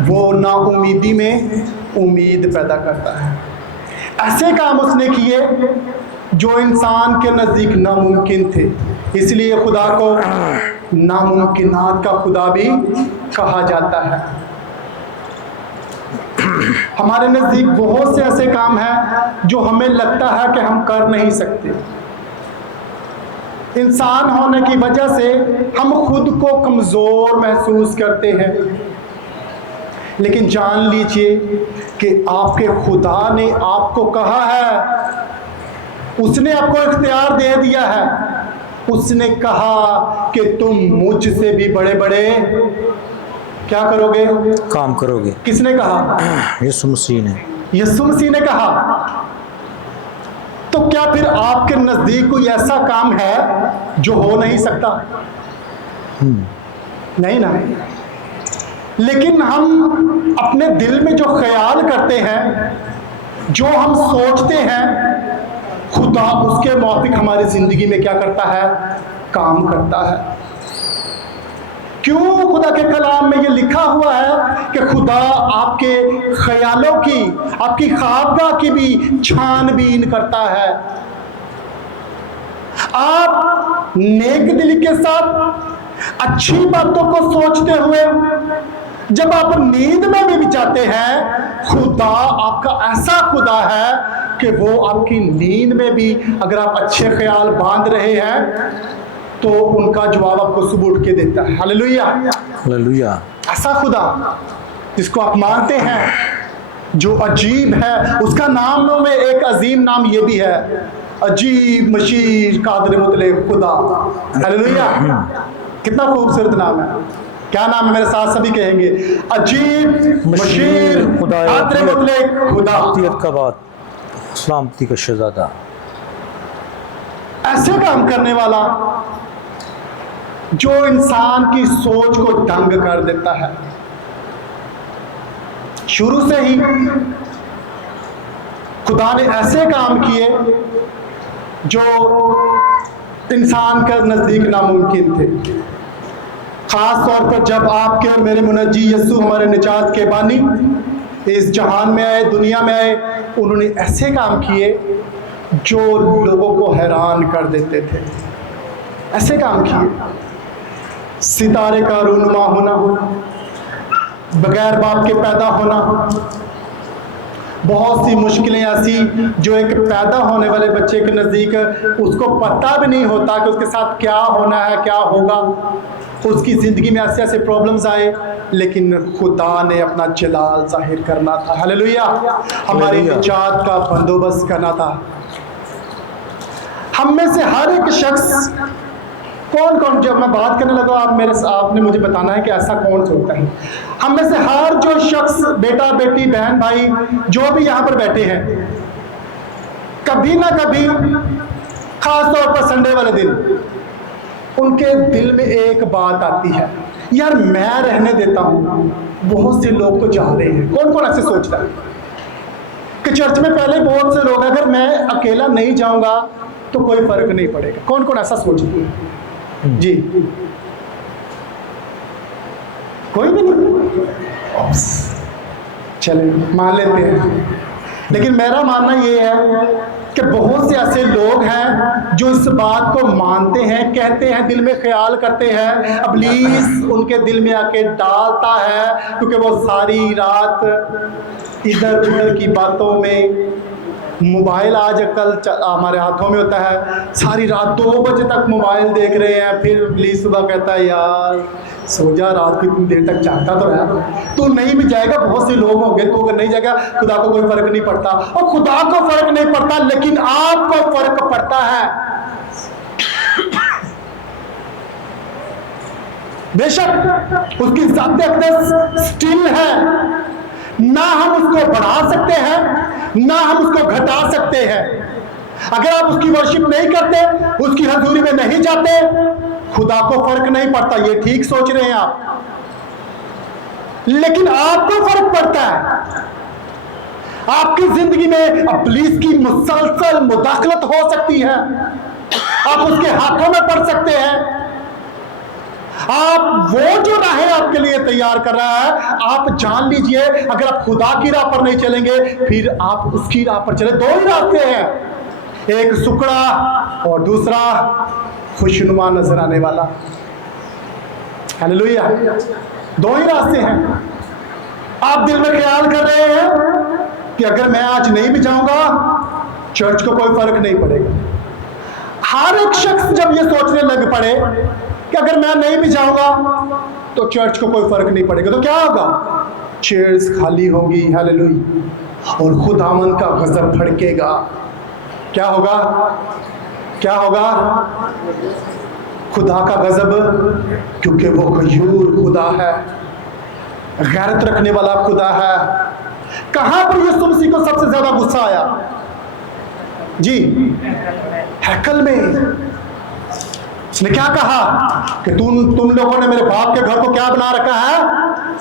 वो नाउमीदी में उम्मीद पैदा करता है। ऐसे काम उसने किए जो इंसान के नज़दीक नामुमकिन थे, इसलिए खुदा को नामुमकिनात का खुदा भी कहा जाता है। हमारे नज़दीक बहुत से ऐसे काम हैं जो हमें लगता है कि हम कर नहीं सकते। इंसान होने की वजह से हम खुद को कमज़ोर महसूस करते हैं, लेकिन जान लीजिए कि आपके खुदा ने आपको कहा है, उसने आपको इख्तियार दे दिया है। उसने कहा कि तुम मुझसे भी बड़े बड़े क्या करोगे? काम करोगे। किसने कहा? यीशु मसीह ने। यीशु मसीह ने कहा। तो क्या फिर आपके नजदीक कोई ऐसा काम है जो हो नहीं सकता? नहीं ना। लेकिन हम अपने दिल में जो ख्याल करते हैं, जो हम सोचते हैं, खुदा उसके मुताबिक हमारी जिंदगी में क्या करता है? काम करता है। क्यों? खुदा के कलाम में ये लिखा हुआ है कि खुदा आपके ख्यालों की, आपकी ख्वाबगाह की भी छानबीन करता है। आप नेक दिल के साथ अच्छी बातों को सोचते हुए जब आप नींद में भी जाते हैं, खुदा आपका ऐसा खुदा है कि वो आपकी नींद में भी अगर आप अच्छे ख्याल बांध रहे हैं तो उनका जवाब आपको सुबह उठ के देता है। Hallelujah hallelujah. ऐसा खुदा जिसको आप मानते हैं, जो अजीब है, उसका नामों में एक अजीम नाम ये भी है, अजीब मशीर कादर मुतलक खुदा। हालेलुया। कितना खूबसूरत नाम है। क्या नाम है? मेरे साथ सभी कहेंगे, अजीब मशीर कादर मुतलक खुदा। का बात, सलामती का शहजादा। ऐसे काम करने वाला जो इंसान की सोच को दंग कर देता है। शुरू से ही खुदा ने ऐसे काम किए जो इंसान के नजदीक नामुमकिन थे। खास तौर पर जब आपके और मेरे मुनज्जी यीशु हमारे निजात के बानी इस जहान में आए, दुनिया में आए, उन्होंने ऐसे काम किए जो लोगों को हैरान कर देते थे। ऐसे काम किए। सितारे का रूनुमा होना, बगैर बाप के पैदा होना, बहुत सी मुश्किलें ऐसी जो एक पैदा होने वाले बच्चे के नज़दीक उसको पता भी नहीं होता कि उसके साथ क्या होना है, क्या होगा। उसकी ज़िंदगी में ऐसे ऐसे प्रॉब्लम्स आए, लेकिन खुदा ने अपना जलाल जाहिर करना था। हालेलुया। हमारी निजात का बंदोबस्त करना था। हम में से हर एक शख्स, कौन कौन, जब मैं बात करने लगा आपने मुझे बताना है कि ऐसा कौन सोचता है। हम में से हर जो शख्स, बेटा बेटी बहन भाई जो भी यहाँ पर बैठे हैं, कभी ना कभी, खास तौर पर संडे वाले दिन, उनके दिल में एक बात आती है, यार मैं रहने देता हूं, बहुत से लोग तो जा रहे हैं। कौन कौन ऐसे सोचता है कि चर्च में पहले बहुत से लोग, अगर मैं अकेला नहीं जाऊंगा तो कोई फर्क नहीं पड़ेगा? कौन कौन ऐसा सोचता है? जी, कोई भी नहीं? चले मान लेते हैं। लेकिन मेरा मानना ये है कि बहुत से ऐसे लोग हैं जो इस बात को मानते हैं, कहते हैं, दिल में ख्याल करते हैं, इब्लीस उनके दिल में आके डालता है, क्योंकि वो सारी रात इधर उधर की बातों में, मोबाइल आजकल हमारे हाथों में होता है, सारी रात 2 बजे तक मोबाइल देख रहे हैं। फिर इब्लीस सुबह कहता है, यार सो जा, रात की इतनी देर तक जागता तो है। तो नहीं भी जाएगा, बहुत से लोग होंगे, तो अगर नहीं जाएगा खुदा को कोई फर्क नहीं पड़ता। और खुदा को फर्क नहीं पड़ता, लेकिन आपको फर्क पड़ता है। बेशक उसकी ज़ात अक़दस स्टिल है, ना हम उसको बढ़ा सकते हैं ना हम उसको घटा सकते हैं। अगर आप उसकी वर्शिप नहीं करते, उसकी हजूरी में नहीं जाते, खुदा को फर्क नहीं पड़ता। ये ठीक सोच रहे हैं आप, लेकिन आपको फर्क पड़ता है। आपकी जिंदगी में इब्लीस की मुसलसल मुदाखलत हो सकती है, आप उसके हाथों में पड़ सकते हैं। आप वो जो राहें आपके लिए तैयार कर रहा है, आप जान लीजिए, अगर आप खुदा की राह पर नहीं चलेंगे, फिर आप उसकी राह पर चले। 2 ही रास्ते हैं, एक सुकड़ा और दूसरा खुशनुमा नजर आने वाला। हालेलुया। 2 ही रास्ते हैं। आप दिल में ख्याल कर रहे हैं कि अगर मैं आज नहीं भी जाऊंगा, चर्च को कोई फर्क नहीं पड़ेगा। हर एक शख्स जब ये सोचने लग पड़े कि अगर मैं नहीं भी जाऊंगा तो चर्च को कोई फर्क नहीं पड़ेगा, तो क्या होगा? चेयर्स खाली होगी। हालेलुया। और खुदावंद का गजब भड़केगा। क्या होगा? क्या होगा? खुदा का गजब, क्योंकि वो गयूर खुदा है, गैरत रखने वाला खुदा है। कहां पर यीशु मसीह को सबसे ज्यादा गुस्सा आया? जी, हैकल में। उसने क्या कहा कि तुम लोगों ने मेरे बाप के घर को क्या बना रखा है?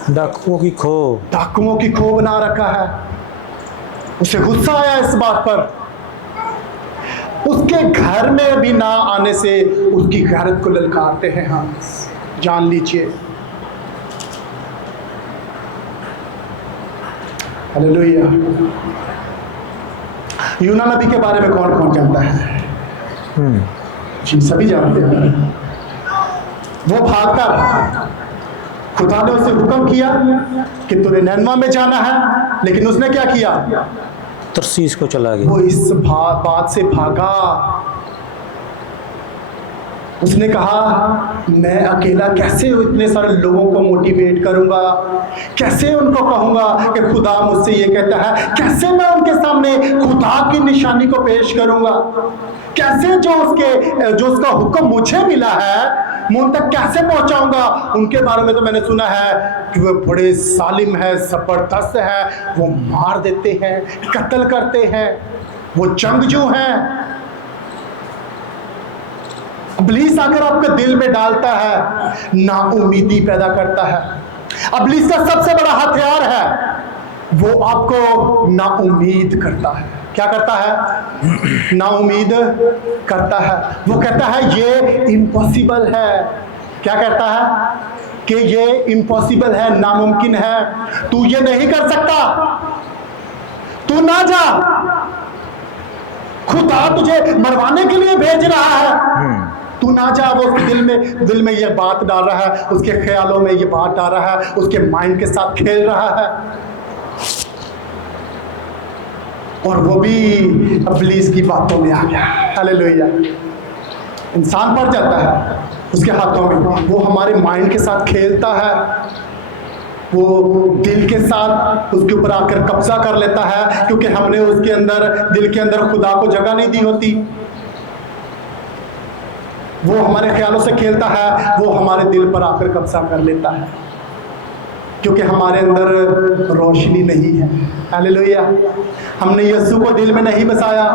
डाकुओं की खो। डाकुओं की खो बना रखा है। उसे गुस्सा आया इस बात पर। उसके घर में भी ना आने से उसकी गैरत को ललकारते हैं हम, जान लीजिए। हालेलुया। यूना नबी के बारे में कौन कौन जानता है? जी, सभी जानते हैं। वो भागता रहा। खुदा ने उसे हुक्म किया कि तुझे नैनवा में जाना है, लेकिन उसने क्या किया? तरसीस को चला गया। वो इस बात से भागा। उसने कहा, मैं अकेला कैसे इतने सारे लोगों को मोटिवेट करूंगा, कैसे उनको कहूंगा कि खुदा मुझसे ये कहता है, कैसे मैं उनके सामने खुदा की निशानी को पेश करूंगा, कैसे जो उसका हुक्म मुझे मिला है मैं उन तक कैसे पहुंचाऊंगा। उनके बारे में तो मैंने सुना है कि वो बड़े सालिम है, जबरदस्त है, वो मार देते हैं, कत्ल करते हैं, वो जंगजू हैं। इब्लीस अगर आपके दिल में डालता है, नाउमीदी पैदा करता है। इब्लीस का सबसे बड़ा हथियार है, वो आपको नाउमीद करता है। क्या करता है? नाउमीद करता है। वो कहता है ये इम्पॉसिबल है। क्या कहता है? कि ये इम्पॉसिबल है, नामुमकिन है, तू ये नहीं कर सकता, तू ना जा, खुदा तुझे मरवाने के लिए भेज रहा है, तू ना जा। वो उसके दिल में ये बात डाल रहा है, उसके ख्यालों में ये बात डाल रहा है, उसके माइंड के साथ खेल रहा है। और वो भी इब्लीस की बातों में आ गया। हालेलुया। इंसान पड़ जाता है उसके हाथों में। वो हमारे माइंड के साथ खेलता है, वो दिल के साथ उसके ऊपर आकर कब्जा कर लेता है, क्योंकि हमने उसके अंदर, दिल के अंदर खुदा को जगह नहीं दी होती। वो हमारे ख्यालों से खेलता है, वो हमारे दिल पर आकर कब्जा कर लेता है। क्योंकि हमारे अंदर रोशनी नहीं है। हालेलुया। हमने यीशु को दिल में नहीं बसाया,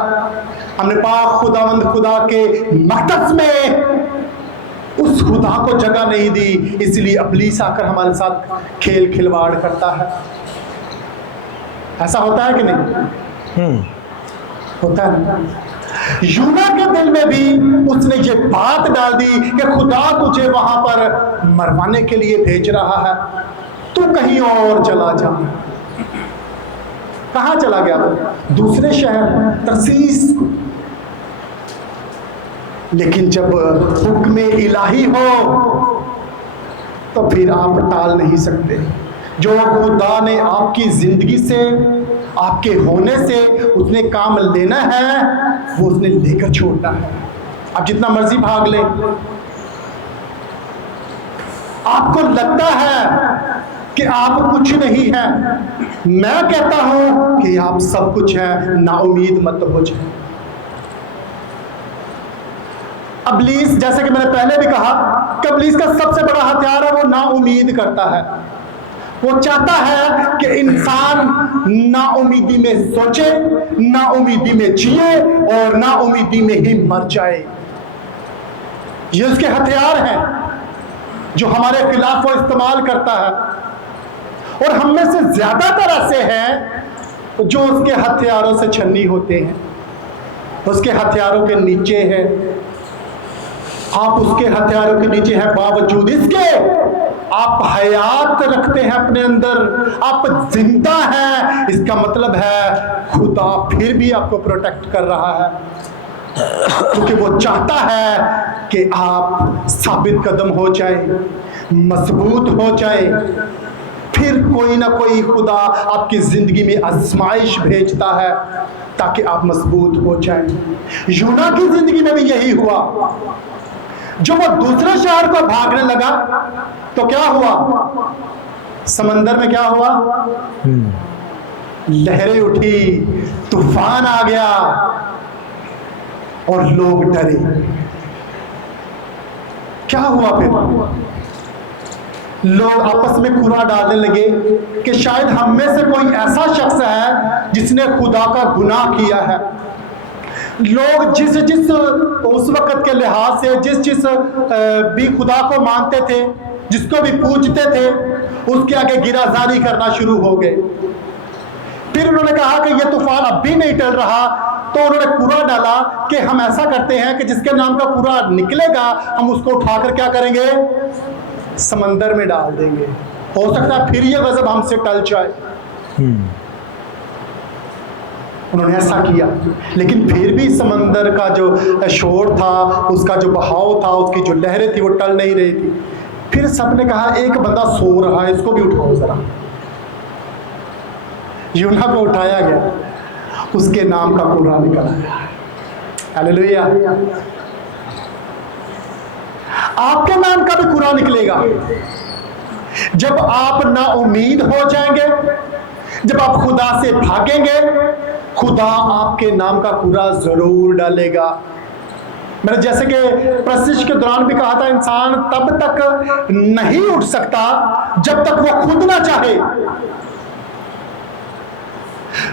हमने पाक खुदावंद खुदा के मकदस में उस खुदा को जगह नहीं दी, इसलिए इब्लीस आकर हमारे साथ खेल खिलवाड़ करता है। ऐसा होता है कि नहीं? होता है। यूना के दिल में भी उसने ये बात डाल दी कि खुदा तुझे वहां पर मरवाने के लिए भेज रहा है, तू कहीं और चला जा। कहां चला गया वो? दूसरे शहर तरसीस। लेकिन जब हुक्म इलाही हो तो फिर आप टाल नहीं सकते। जो खुदा ने आपकी जिंदगी से, आपके होने से उसने काम लेना है, वो उसने लेकर छोड़ना है। आप जितना मर्जी भाग ले, आपको लगता है कि आप कुछ नहीं है, मैं कहता हूं कि आप सब कुछ है। नाउमीद मत हो जाए। इब्लीस, जैसे कि मैंने पहले भी कहा कि इब्लीस का सबसे बड़ा हथियार है, वो नाउमीद करता है। वो चाहता है कि इंसान नाउमीदी में सोचे, नाउमीदी में जिए और नाउमीदी में ही मर जाए। ये उसके हथियार हैं जो हमारे खिलाफ वो इस्तेमाल करता है, और हम में से ज्यादातर ऐसे हैं जो उसके हथियारों से छन्नी होते हैं, उसके हथियारों के नीचे है। आप उसके हथियारों के नीचे हैं, बावजूद इसके आप हयात रखते हैं अपने अंदर, आप जिंदा हैं। इसका मतलब है खुदा फिर भी आपको प्रोटेक्ट कर रहा है, क्योंकि वो चाहता है कि आप साबित कदम हो जाए, मजबूत हो जाए। फिर कोई ना कोई खुदा आपकी जिंदगी में आजमाइश भेजता है ताकि आप मजबूत हो जाएं। यूना की जिंदगी में भी यही हुआ। जो वो दूसरे शहर को भागने लगा तो क्या हुआ? समंदर में क्या हुआ? लहरें उठी, तूफान आ गया और लोग डरे। क्या हुआ फिर? लोग आपस में खुरा डालने लगे कि शायद हम में से कोई ऐसा शख्स है जिसने खुदा का गुनाह किया है। लोग जिस उस वक्त के लिहाज से जिस भी खुदा को मानते थे, जिसको भी पूजते थे, उसके आगे गिराजारी करना शुरू हो गए। फिर उन्होंने कहा कि ये तूफान अब भी नहीं टल रहा, तो उन्होंने कूड़ा डाला कि हम ऐसा करते हैं कि जिसके नाम का कूड़ा निकलेगा हम उसको उठाकर क्या करेंगे? समंदर में डाल देंगे। हो सकता है फिर ये गजब हमसे टल जाए। उन्होंने ऐसा किया, लेकिन फिर भी समंदर का जो शोर था, उसका जो बहाव था, उसकी जो लहरें थी, वो टल नहीं रही थी। फिर सबने कहा एक बंदा सो रहा है, इसको भी उठाओ जरा। यूना को उठाया गया, उसके नाम का कूड़ा निकल आया। हालेलुया। आपके नाम का भी कूड़ा निकलेगा जब आप ना उम्मीद हो जाएंगे, जब आप खुदा से भागेंगे। खुदा आपके नाम का कूड़ा जरूर डालेगा। मैंने जैसे कि प्रशिश के दौरान भी कहा था, इंसान तब तक नहीं उठ सकता जब तक वो खुद ना चाहे।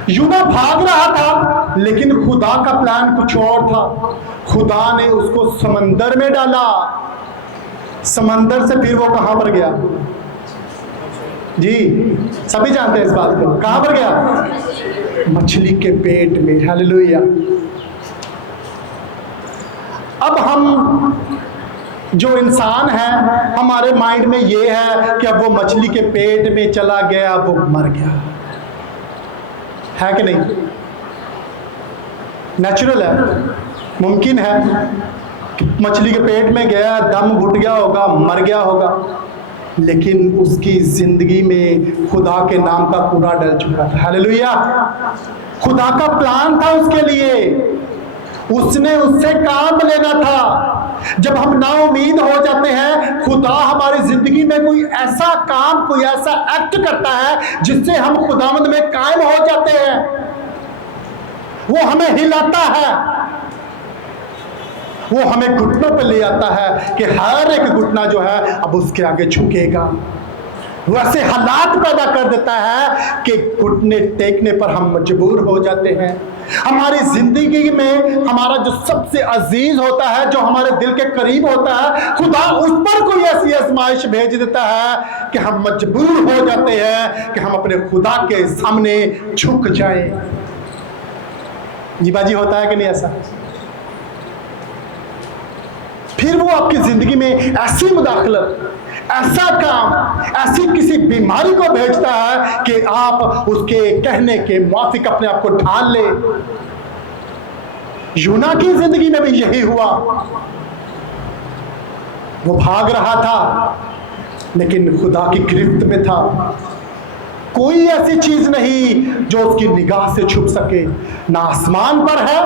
यूना भाग रहा था, लेकिन खुदा का प्लान कुछ और था। खुदा ने उसको समंदर में डाला। समंदर से फिर वो कहां पर गया? जी सभी जानते हैं इस बात को। कहां पर गया? मछली के पेट में। हालेलुया। अब हम जो इंसान हैं, हमारे माइंड में ये है कि अब वो मछली के पेट में चला गया, वो मर गया, है कि नहीं? नेचुरल है, मुमकिन है कि मछली के पेट में गया, दम घुट गया होगा, मर गया होगा, लेकिन उसकी जिंदगी में खुदा के नाम का कूड़ा डल चुका था। हालेलुया। खुदा का प्लान था उसके लिए, उसने उससे काम लेना था। जब हम नाउमीद हो जाते हैं, खुदा हमारी जिंदगी में कोई ऐसा काम, कोई ऐसा एक्ट करता है जिससे हम खुदावंद में कायम हो जाते हैं। वो हमें हिलाता है, वो हमें घुटनों पर ले आता है कि हर एक घुटना जो है अब उसके आगे झुकेगा। वो ऐसे हालात पैदा कर देता है कि घुटने टेकने पर हम मजबूर हो जाते हैं। हमारी जिंदगी में हमारा जो सबसे अजीज होता है, जो हमारे दिल के करीब होता है, खुदा उस पर कोई ऐसी आजमाइश भेज देता है कि हम मजबूर हो जाते हैं कि हम अपने खुदा के सामने झुक जाएं। जी बाजी होता है कि नहीं ऐसा? फिर वो आपकी जिंदगी में ऐसी मुदाखलत, ऐसा काम, ऐसी किसी बीमारी को भेजता है कि आप उसके कहने के मुआफिक अपने आप को ढाल ले। यूना की जिंदगी में भी यही हुआ। वो भाग रहा था लेकिन खुदा की गिरफ्त में था। कोई ऐसी चीज नहीं जो उसकी निगाह से छुप सके। ना आसमान पर है,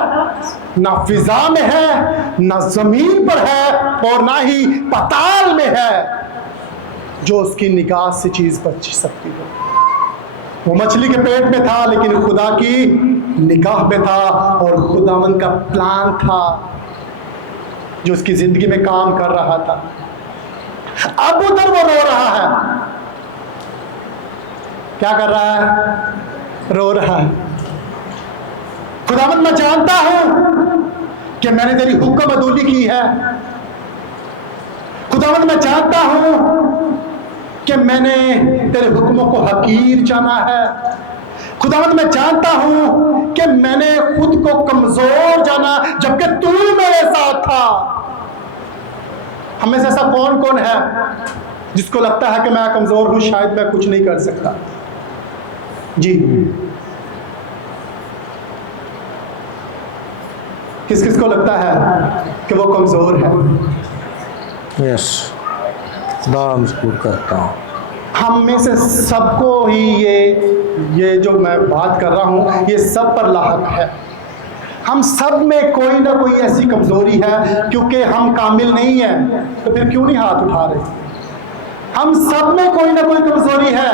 ना फिजा में है, ना जमीन पर है, और ना ही पाताल में है जो उसकी निगाह से चीज बच सकती हो। वो मछली के पेट में था लेकिन खुदा की निगाह में था, और खुदावन का प्लान था जो उसकी जिंदगी में काम कर रहा था। अब उधर वो रो रहा है। क्या कर रहा है? रो रहा है। खुदावन, मैं जानता हूं कि मैंने तेरी हुक्म अदूली की है। खुदावन, मैं जानता हूं कि मैंने तेरे हुक्मों को हकीर जाना है। खुदावन, मैं जानता हूं कि मैंने खुद को कमजोर जाना, जबकि तू मेरे साथ था। हमें से ऐसा कौन कौन है जिसको लगता है कि मैं कमजोर हूं, शायद मैं कुछ नहीं कर सकता? जी, किस किस को लगता है कि वो कमजोर है? यस, दाम स्कूल करता हूँ। हम में से सबको ही ये जो मैं बात कर रहा हूँ ये सब पर लाहक है। हम सब में कोई ना कोई ऐसी कमजोरी है, क्योंकि हम कामिल नहीं है तो फिर क्यों नहीं हाथ उठा रहे? हम सब में कोई ना कोई कमजोरी है।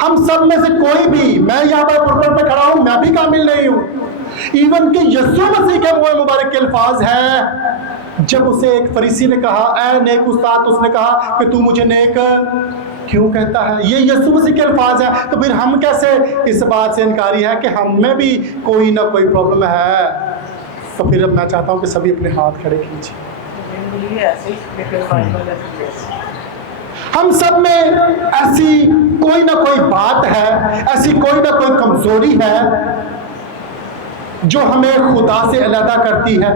हम सब में से कोई भी, मैं यहाँ पर पुरपर पे खड़ा हूँ, मैं भी कामिल नहीं हूँ। इवन कि यीशु मसीह के मुंह मुबारक के अल्फाज हैं, जब उसे एक फरीसी ने कहा, ऐ नेक उस्ताद, उसने कहा कि तू मुझे नेक क्यों कहता है? ये यीशु मसीह के अल्फाज है। तो फिर हम कैसे इस बात से इनकारी है कि हम में भी कोई ना कोई प्रॉब्लम है? तो फिर अब मैं चाहता हूँ कि सभी अपने हाथ खड़े कीजिए। हम सब में ऐसी कोई ना कोई बात है, ऐसी कोई ना कोई कमजोरी है जो हमें खुदा से अलग करती है।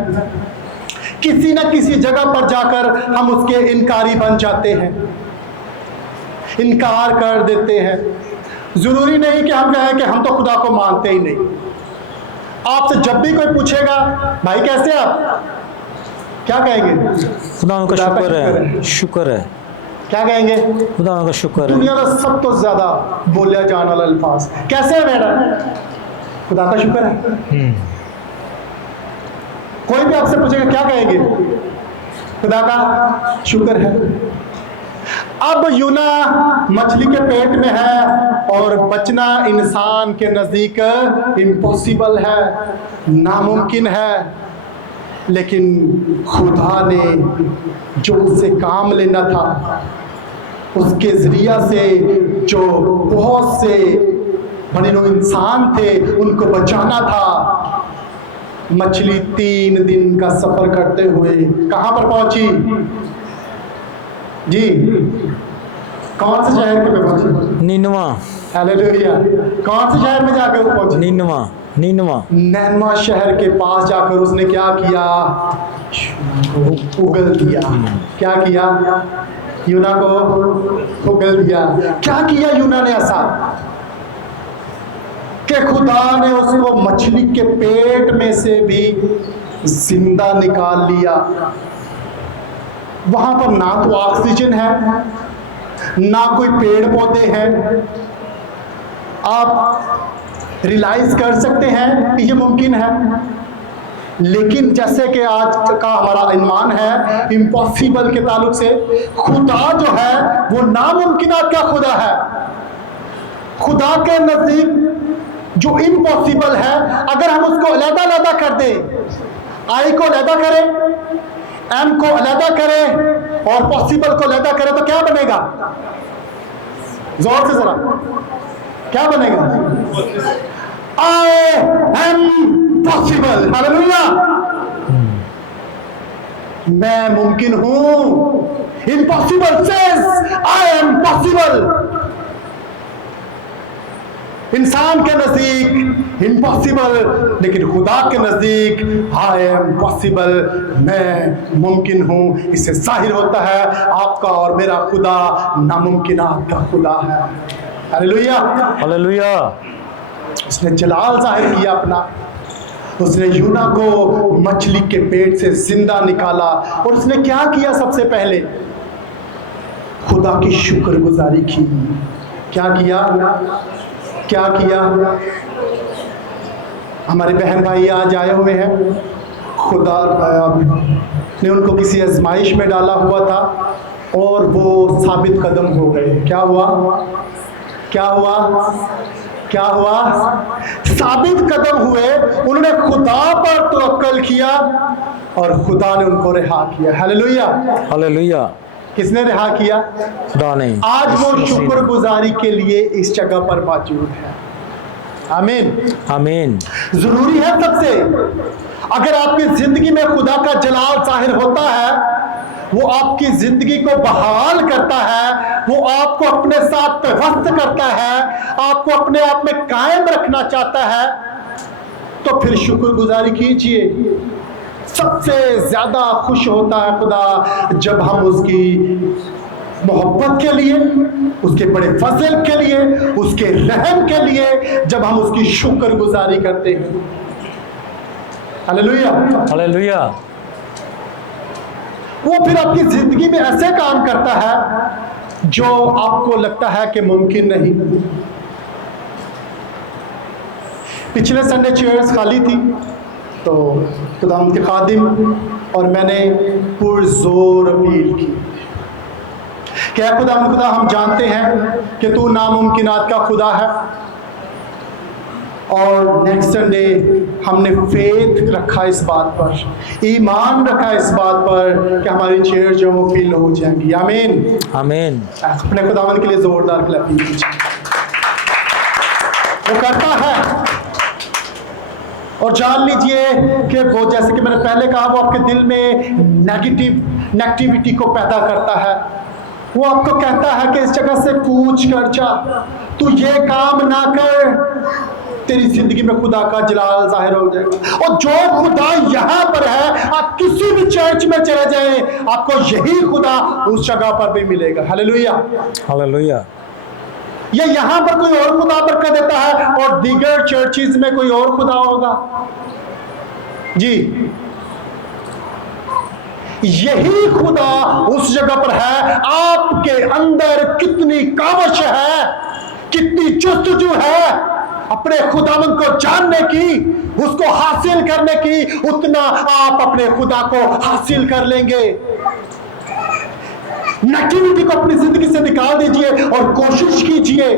किसी ना किसी जगह पर जाकर हम उसके इनकारी बन जाते हैं, इनकार कर देते हैं। जरूरी नहीं कि हम कहें कि हम तो खुदा को मानते ही नहीं। आपसे जब भी कोई पूछेगा, भाई कैसे आप, क्या कहेंगे? खुदा का शुक्र है, शुक्र है। क्या कहेंगे? खुदा का शुक्र है। दुनिया का सब तो ज्यादा बोलिया जाने वाला अल्फाज, कैसे है मैडम? खुदा का शुक्र है। कोई भी आपसे पूछेगा क्या कहेंगे? खुदा का शुक्र है। अब यूना मछली के पेट में है और बचना इंसान के नजदीक इम्पॉसिबल है, नामुमकिन है। लेकिन खुदा ने जो उससे काम लेना था, उसके जरिया से जो बहुत से बने इंसान थे उनको बचाना था। मछली 3 दिन का सफर करते हुए कहां पर पहुंची? जी, कौन से शहर पे पहुंची? निनवा। हालेलुया। कौन से शहर में जाकर पहुंची? निनवा। नैनवा शहर के पास जाकर उसने क्या किया? उगल दिया। क्या किया? यूना को उगल दिया। क्या किया यूना ने ऐसा कि खुदा ने उसको मछली के पेट में से भी जिंदा निकाल लिया। वहां पर ना तो ऑक्सीजन है, ना कोई पेड़ पौधे हैं। आप रियलाइज कर सकते हैं कि ये मुमकिन है, लेकिन जैसे कि आज का हमारा अनुमान है इम्पॉसिबल के ताल्लुक से, खुदा जो है वो नामुमकिनात का खुदा है। खुदा के नजदीक जो इम्पॉसिबल है, अगर हम उसको अलग-अलग कर दें, आई को अलग करें, एम को अलग करें और पॉसिबल को अलग करें, तो क्या बनेगा? जोर से जरा, क्या बनेगा? I am possible. हालेलुया। मैं मुमकिन हूं। Impossible says I am possible. इंसान के नजदीक इम्पॉसिबल, लेकिन खुदा के नजदीक आई एम पॉसिबल। मैं मुमकिन हूं। इससे जाहिर होता है आपका और मेरा खुदा नामुमकिनात का खुदा है। हालेलुया। हालेलुया। उसने जलाल जाहिर किया अपना। उसने यूना को मछली के पेट से जिंदा निकाला और उसने क्या किया? सबसे पहले खुदा की शुक्रगुजारी की। क्या किया? क्या किया? हमारे बहन भाई आज आए हुए हैं। खुदा ने उनको किसी आजमाइश में डाला हुआ था और वो साबित कदम हो गए। क्या हुआ? क्या हुआ? क्या हुआ? साबित कदम हुए। उन्होंने खुदा पर तवक्कल किया और खुदा ने उनको रिहा किया। हालेलुया। हालेलुया। किसने रिहा किया? खुदा ने। आज वो शुक्रगुजारी के लिए इस जगह पर मौजूद है। आमीन। आमीन। जरूरी है सबसे, अगर आपकी जिंदगी में खुदा का जलाल जाहिर होता है, वो आपकी जिंदगी को बहाल करता है, वो आपको अपने साथ पेवस्त करता है, आपको अपने आप में कायम रखना चाहता है, तो फिर शुक्रगुजारी कीजिए। सबसे ज्यादा खुश होता है खुदा जब हम उसकी मोहब्बत के लिए, उसके बड़े फजल के लिए, उसके रहम के लिए जब हम उसकी शुक्रगुजारी करते हैं। हालेलुया। हालेलुया। वो फिर आपकी जिंदगी में ऐसे काम करता है जो आपको लगता है कि मुमकिन नहीं। पिछले संडे चेयर्स खाली थी तो खुदाम के खादिम और मैंने पुरजोर अपील की, क्या खुदा हम जानते हैं कि तू नामुमकिनात का खुदा है। और नेक्स्ट संडे हमने फेथ रखा इस बात पर, ईमान रखा इस बात पर कि हमारी चेयर जो वो फिल हो जाएंगी। आमीन। आमीन। अपने खुदावन के लिए जोरदार क्लैपिंग कीजिए। वो करता है। और जान लीजिए कि वो, जैसे कि मैंने पहले कहा, वो आपके दिल में नेगेटिविटी को पैदा करता है। वो आपको कहता है कि इस जगह से कूच कर जा, तू ये काम ना कर, तेरी जिंदगी में खुदा का जलाल जाहिर हो जाएगा। और जो खुदा यहाँ पर है, आप किसी भी चर्च में चले जाएं, आपको यही खुदा उस जगह पर भी मिलेगा। हालेलुया। हालेलुया। ये यहाँ पर कोई और खुदा बरकत देता है और दीगर चर्चिज में कोई और खुदा होगा जी। यही खुदा उस जगह पर है। आपके अंदर कितनी कावश है, कितनी जस्तजू है अपने खुदावंद को जानने की, उसको हासिल करने की, उतना आप अपने खुदा को हासिल कर लेंगे। नेगेटिविटी को अपनी जिंदगी से निकाल दीजिए और कोशिश कीजिए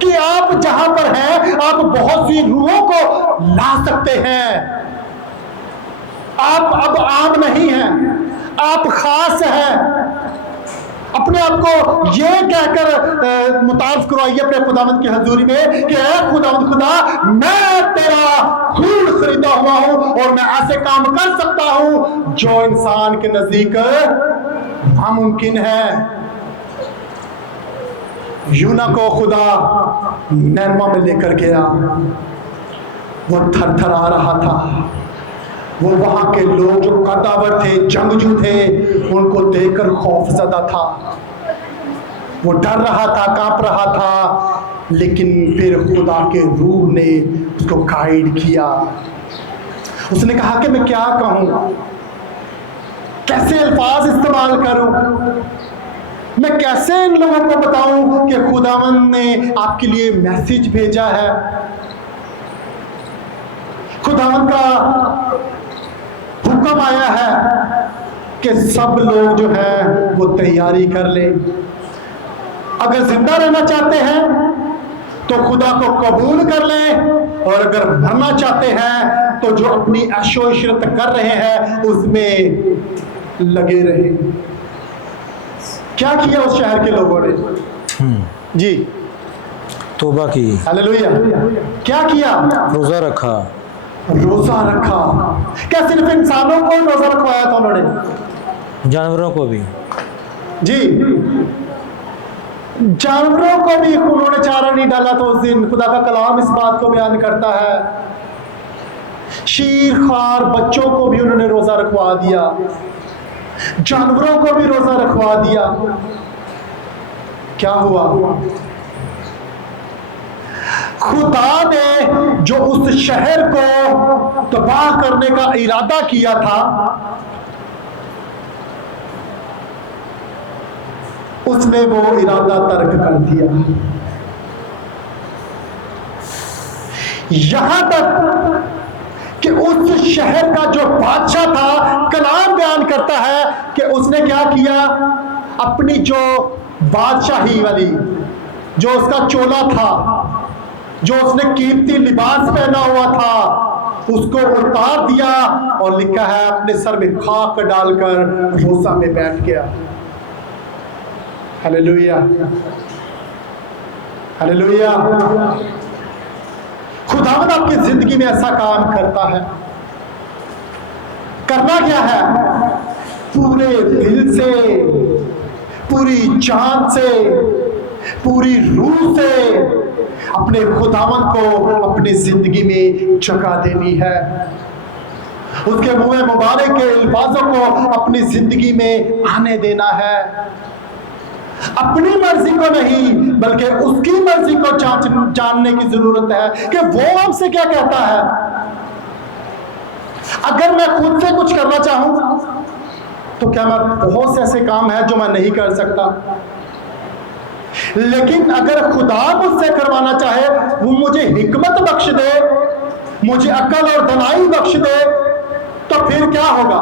कि आप जहां पर हैं, आप बहुत सी रूहों को ला सकते हैं। आप अब आम नहीं हैं, आप खास हैं। अपने आप को ये कहकर मुतारिफ करवाइए अपने खुदावंद की हजूरी में कि ऐ खुदावंद खुदा, मैं तेरा खून खरीदा हुआ हूं और मैं ऐसे काम कर सकता हूं जो इंसान के नजदीक नामुमकिन है। यूना को खुदा नैनमा में लेकर गया, वो थरथरा रहा था। वो वहां के लोग जो कदावर थे, जंगजू थे, उनको देखकर खौफजदा था। वो डर रहा था, कांप रहा था, लेकिन फिर खुदा के रूह ने उसको गाइड किया। उसने कहा कि मैं क्या कहूं, कैसे अल्फाज इस्तेमाल करूं, मैं कैसे इन लोगों को बताऊं कि खुदावंद ने आपके लिए मैसेज भेजा है। खुदावंद का हुक्म आया है कि सब लोग जो है वो तैयारी कर ले। अगर जिंदा रहना चाहते हैं तो खुदा को कबूल कर लें, और अगर मरना चाहते हैं तो जो अपनी ऐशो इशरत कर रहे हैं उसमें लगे रहे। क्या किया उस शहर के लोगों ने जी? तौबा की, हालेलुया। क्या किया? रोजा रखा। रोजा रखा। क्या सिर्फ इंसानों को रोजा रखवाया था उन्होंने? जानवरों को भी। जी, जानवरों को भी उन्होंने चारा नहीं डाला था उस दिन। खुदा का कलाम इस बात को बयान करता है। शीर खार बच्चों को भी उन्होंने रोजा रखवा दिया, जानवरों को भी रोजा रखवा दिया। क्या हुआ? खुदा ने जो उस शहर को तबाह करने का इरादा किया था, उसने वो इरादा तर्क कर दिया। यहां तक कि उस शहर का जो बादशाह था, कलाम बयान करता है कि उसने क्या किया, अपनी जो बादशाही वाली जो उसका चोला था, जो उसने कीमती लिबास पहना हुआ था, उसको उतार दिया और लिखा है अपने सर में खाक डालकर रोजा में बैठ गया। Hallelujah, hallelujah. खुदावंद आपकी जिंदगी में ऐसा काम करता है। करना क्या है? पूरे दिल से, पूरी जान से, पूरी रूह से अपने खुदावंद को अपनी जिंदगी में जगह देनी है। उसके मुंह मुबारक के अल्फाजों को अपनी जिंदगी में आने देना है। अपनी मर्जी को नहीं, बल्कि उसकी मर्जी को जानने की जरूरत है कि वो हमसे क्या कहता है। अगर मैं खुद से कुछ करना चाहूं तो क्या मैं, बहुत से ऐसे काम है जो मैं नहीं कर सकता, लेकिन अगर खुदा मुझसे करवाना चाहे, वो मुझे हिकमत बख्श दे, मुझे अक्ल और दनाई बख्श दे, तो फिर क्या होगा?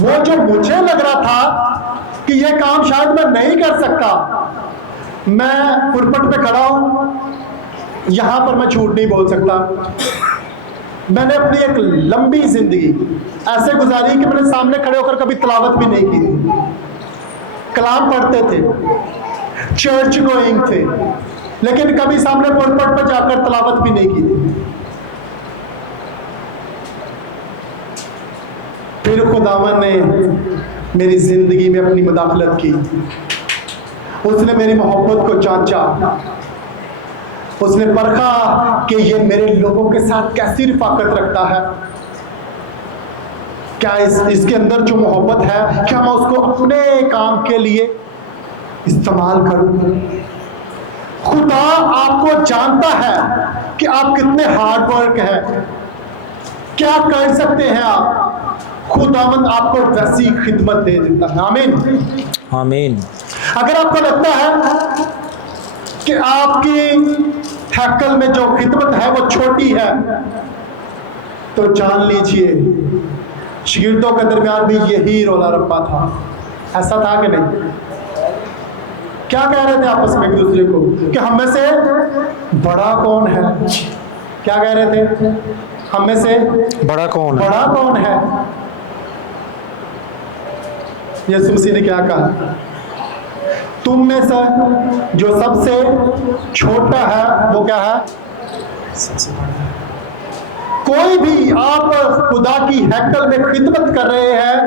वो जो मुझे लग रहा था कि ये काम शायद मैं नहीं कर सकता, मैं पुरपट पे खड़ा हूं, यहां पर मैं झूठ नहीं बोल सकता। मैंने अपनी एक लंबी जिंदगी ऐसे गुजारी कि मैंने सामने खड़े होकर कभी तिलावत भी नहीं की थी। कलाम पढ़ते थे, चर्च गोइंग थे, लेकिन कभी सामने पुरपट पे जाकर तिलावत भी नहीं की थी। फिर खुदावन ने मेरी जिंदगी में अपनी मुदाखलत की। उसने मेरी मोहब्बत को जांचा, उसने परखा कि ये मेरे लोगों के साथ कैसी रिफाकत रखता है, क्या इसके अंदर जो मोहब्बत है, क्या मैं उसको अपने काम के लिए इस्तेमाल करूं। खुदा आपको जानता है कि आप कितने हार्ड वर्क हैं, क्या कर सकते हैं आप। खुदावंद आपको वैसी खिदमत दे देता है। आमीन, आमीन। अगर आपको लगता है कि आपकी हैकल में जो खिदमत है वो छोटी है, तो जान लीजिए शागिर्दों के दरमियान भी यही रौला रप्पा था। ऐसा था कि नहीं? क्या कह रहे थे आपस में एक दूसरे को कि हम में से बड़ा कौन है? क्या कह रहे थे? हम में से बड़ा कौन है? बड़ा कौन है? यीशु मसीह ने क्या कहा? तुम में से जो सबसे छोटा है वो क्या है? सबसे बड़ा है। कोई भी आप खुदा की हैकल में खिदमत कर रहे हैं,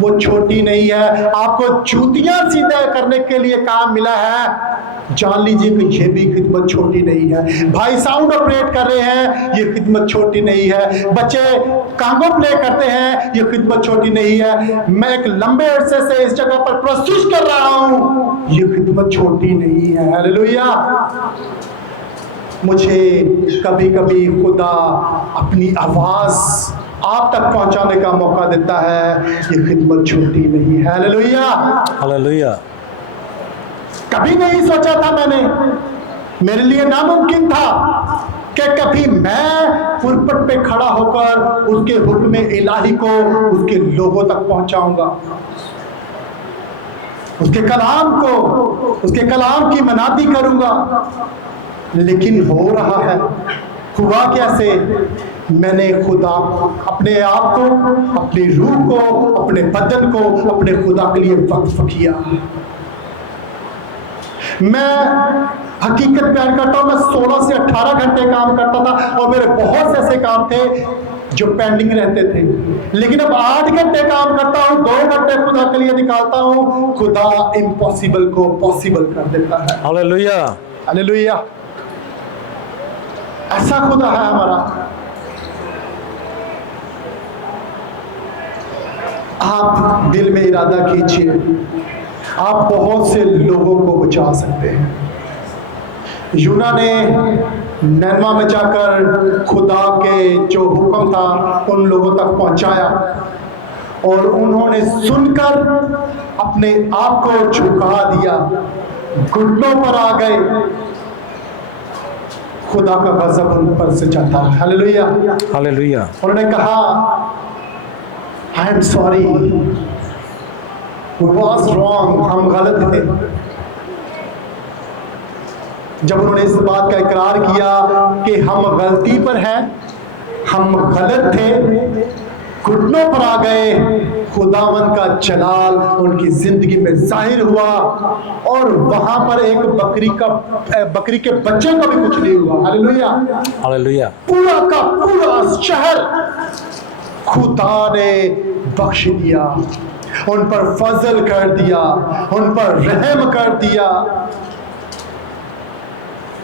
वो छोटी नहीं है। आपको जूतियां सीधा करने के लिए काम मिला है, जान लीजिए कि ये भी खिदमत छोटी नहीं है। भाई साउंड ऑपरेट कर रहे हैं, ये खिदमत छोटी नहीं है। बच्चे कांगो प्ले करते हैं, ये खिदमत छोटी नहीं है। मैं एक लंबे अरसे से इस जगह पर प्रस्तुत कर रहा हूं, ये खिदमत छोटी नहीं है। हालेलुया। मुझे कभी कभी खुदा अपनी आवाज आप तक पहुंचाने का मौका देता है, ये खिदमत छोटी नहीं है। Hallelujah, hallelujah. कभी नहीं सोचा था मैंने, मेरे लिए नामुमकिन था कि कभी मैं पुरपट पे खड़ा होकर उसके हुक्म इलाही को उसके लोगों तक पहुंचाऊंगा, उसके कलाम को, उसके कलाम की मनादी करूंगा। लेकिन हो रहा है, हुआ कैसे? मैंने खुदा अपने आप को, अपनी रूह को, अपने बदन को अपने खुदा के लिए वक्फ किया। मैं हकीकत बयान करता हूं, मैं 16 से 18 घंटे काम करता था और मेरे बहुत से ऐसे काम थे जो पेंडिंग रहते थे, लेकिन अब 8 घंटे काम करता हूं, 2 घंटे खुदा के लिए निकालता हूं। खुदा इम्पॉसिबल को पॉसिबल कर देता है। हालेलुया। हालेलुया। ऐसा खुदा है हमारा। आप दिल में इरादा कीजिए, आप बहुत से लोगों को बचा सकते हैं। यूना ने नैनवा में जाकर खुदा के जो हुक्म था उन लोगों तक पहुंचाया और उन्होंने सुनकर अपने आप को झुका दिया, घुटनों पर आ गए। खुदा का गजब उन पर से चलता है। हालेलुया। हालेलुया। उन्होंने कहा I am sorry, we was wrong, हम गलत थे। जब उन्होंने इस बात का इकरार किया कि हम गलती पर हैं, हम गलत थे, घुटनों पर आ गए, खुदावन का जलाल उनकी जिंदगी में जाहिर हुआ और वहां पर एक बकरी के बच्चे को भी कुछ नहीं हुआ। हालेलुया। हालेलुया। पूरा का पूरा शहर खुदा ने बख्श दिया, उन पर फजल कर दिया, उन पर रहम कर दिया।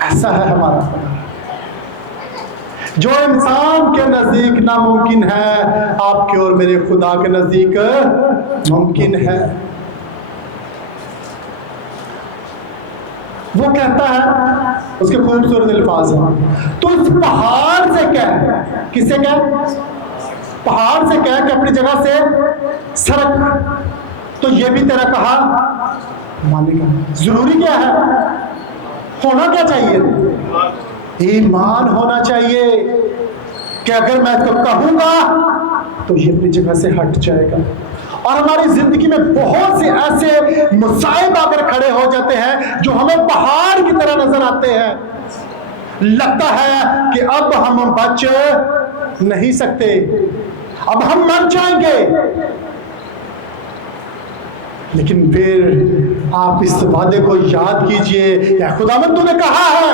ऐसा है हमारा खुदा, जो इंसान के नजदीक नामुमकिन है, आपके और मेरे खुदा के नजदीक मुमकिन है। वो कहता है, उसके खूबसूरत अल्फाज हैं, तो इस पहाड़ से कह, किससे कह? पहाड़ से कह कि अपनी जगह से सरक, तो ये भी तेरा कहा मानेगा। जरूरी क्या है? होना क्या चाहिए? ईमान होना चाहिए कि अगर मैं इसको कहूंगा तो ये अपनी जगह से हट जाएगा। और हमारी जिंदगी में बहुत से ऐसे मुसाइब आकर खड़े हो जाते हैं जो हमें पहाड़ की तरह नजर आते हैं। लगता है कि अब हम बच नहीं सकते, अब हम मर जाएंगे। लेकिन फिर आप इस वादे को याद कीजिए, या खुदावंद तूने कहा है,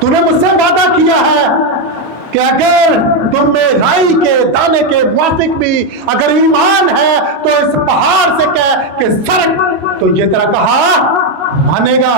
तूने मुझसे वादा किया है कि अगर तुम में राई के दाने के मुआफिक भी अगर ईमान है तो इस पहाड़ से कह कि सरक, तो ये तेरा कहा मानेगा।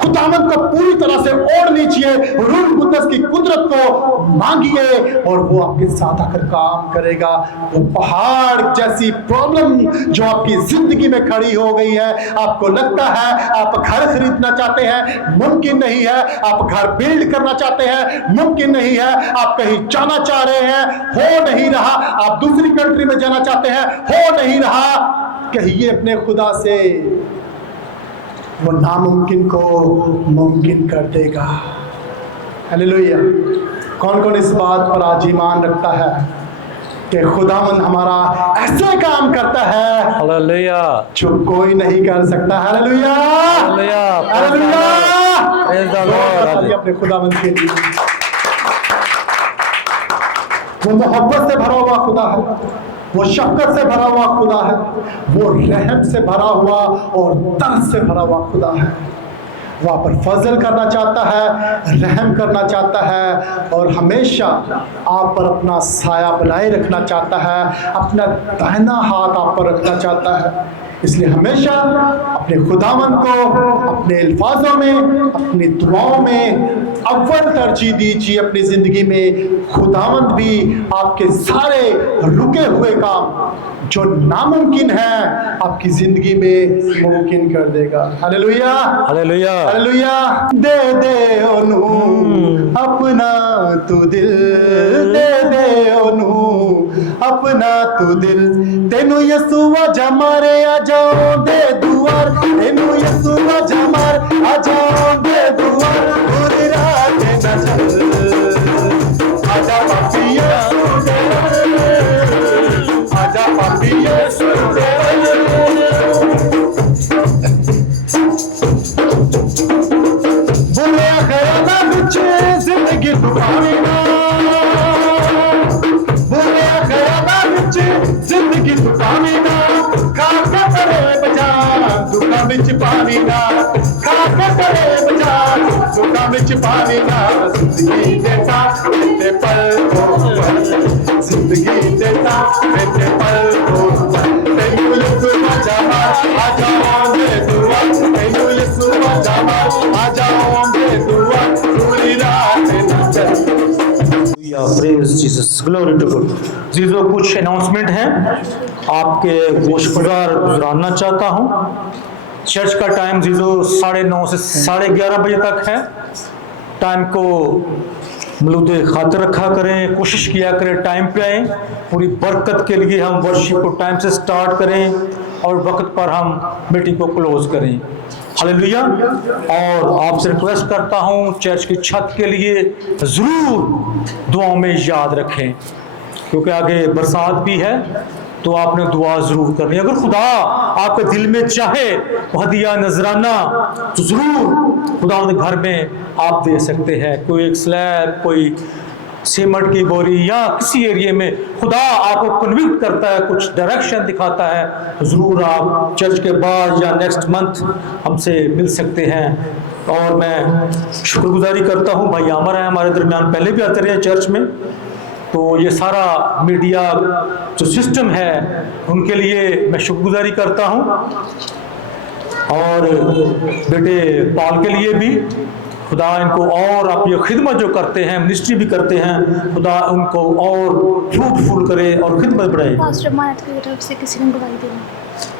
खुदावंद को पूरी तरह से ओढ़ लीजिए, रूह कुद्दस की कुदरत को मांगिए और वो आपके साथ आकर काम करेगा। वो पहाड़ जैसी प्रॉब्लम जो आपकी जिंदगी में खड़ी हो गई है, आपको लगता है आप घर खरीदना चाहते हैं, मुमकिन नहीं है, आप घर बिल्ड करना चाहते हैं, मुमकिन नहीं है, आप कहीं जाना चाह रहे हैं, हो नहीं रहा, आप दूसरी कंट्री में जाना चाहते हैं, हो नहीं रहा, कहिए अपने खुदा से, वो नामुमकिन को मुमकिन कर देगा। हालेलुया। कौन कौन इस बात पर आज ईमान रखता है कि खुदावंद हमारा ऐसे काम करता है हालेलुया, जो कोई नहीं कर सकता। Hallelujah. Hallelujah. Hallelujah. Praise the Lord. अपने खुदावंद के लिए वो मोहब्बत से भरा हुआ खुदा है, वो शफकत से भरा हुआ खुदा है, वो रहम से भरा हुआ और दर्द से भरा हुआ खुदा है। वो आप पर फजल करना चाहता है, रहम करना चाहता है और हमेशा आप पर अपना साया बनाए रखना चाहता है, अपना दाहिना हाथ आप पर रखना चाहता है। इसलिए हमेशा अपने खुदावंद को अपने अल्फाजों में, अपनी दुआओं में अव्वल तरजीह दीजिए। अपनी जिंदगी में खुदावंद भी आपके सारे रुके हुए काम जो नामुमकिन है आपकी जिंदगी में मुमकिन कर देगा। हालेलुया। हालेलुया। हालेलुया। दे दे ओनू अपना तू दिल, दे दे ओनू अपना तू दिल, तेनू यसुआ जमारे आ जाओ दे दुआर, तेनू यसुआ जमार आ जाओ दे दुआर, पूरी रात न चल आजा पापी यीशु दे, आजा पापी यीशु दे। बुरे ख्यालां विच जिंदगी लुटावी ना, बुरे ख्यालां विच जिंदगी लुटावी ना, खा के करे बजा दुखा विच पानी ना, खा के करे बजा सुखा विच पानी ना जिंदगी देता ते पल को जिंदगी देता ते पल को तेनू यसु बचावा आ जाओगे दुआ तेनू यसु बचावा आ जाओगे दुआ पूरी रात ना चल praise Jesus, glory to God. जीसो कुछ अनाउंसमेंट हैं आपके गोशगुजार गुजराना चाहता हूँ। चर्च का टाइम जीसो 9:30 से 11:30 बजे तक है। टाइम को मलूदे खातिर रखा करें, कोशिश किया करें टाइम पे आए। पूरी बरकत के लिए हम वर्शिप को टाइम से स्टार्ट करें और वक्त पर हम मीटिंग को क्लोज करें। हालेलुया। और आपसे रिक्वेस्ट करता हूँ चर्च की छत के लिए ज़रूर दुआओं में याद रखें, क्योंकि आगे बरसात भी है, तो आपने दुआ ज़रूर करनी है। अगर खुदा आपके दिल में चाहे तो हदिया नजराना तो ज़रूर खुदा के घर में आप दे सकते हैं। कोई एक स्लैब, कोई सीमेंट की बोरी, या किसी एरिया में खुदा आपको कन्विक्ट करता है, कुछ डायरेक्शन दिखाता है, तो ज़रूर आप चर्च के बाद या नेक्स्ट मंथ हमसे मिल सकते हैं। और मैं शुक्रगुजारी करता हूँ, भाई आमर है हमारे दरमियान, पहले भी आते रहे चर्च में, तो ये सारा मीडिया जो सिस्टम है उनके लिए मैं शुक्रगुजारी करता हूँ। और बेटे पॉल के लिए भी खुदा इनको और आप ये खिदमत जो करते हैं, मिनिस्ट्री भी करते हैं, खुदा उनको और फ्रूटफुल करे और खिदमत बढ़ाए। पास्टर मानक की तरफ से किसी ने गवाही देनी?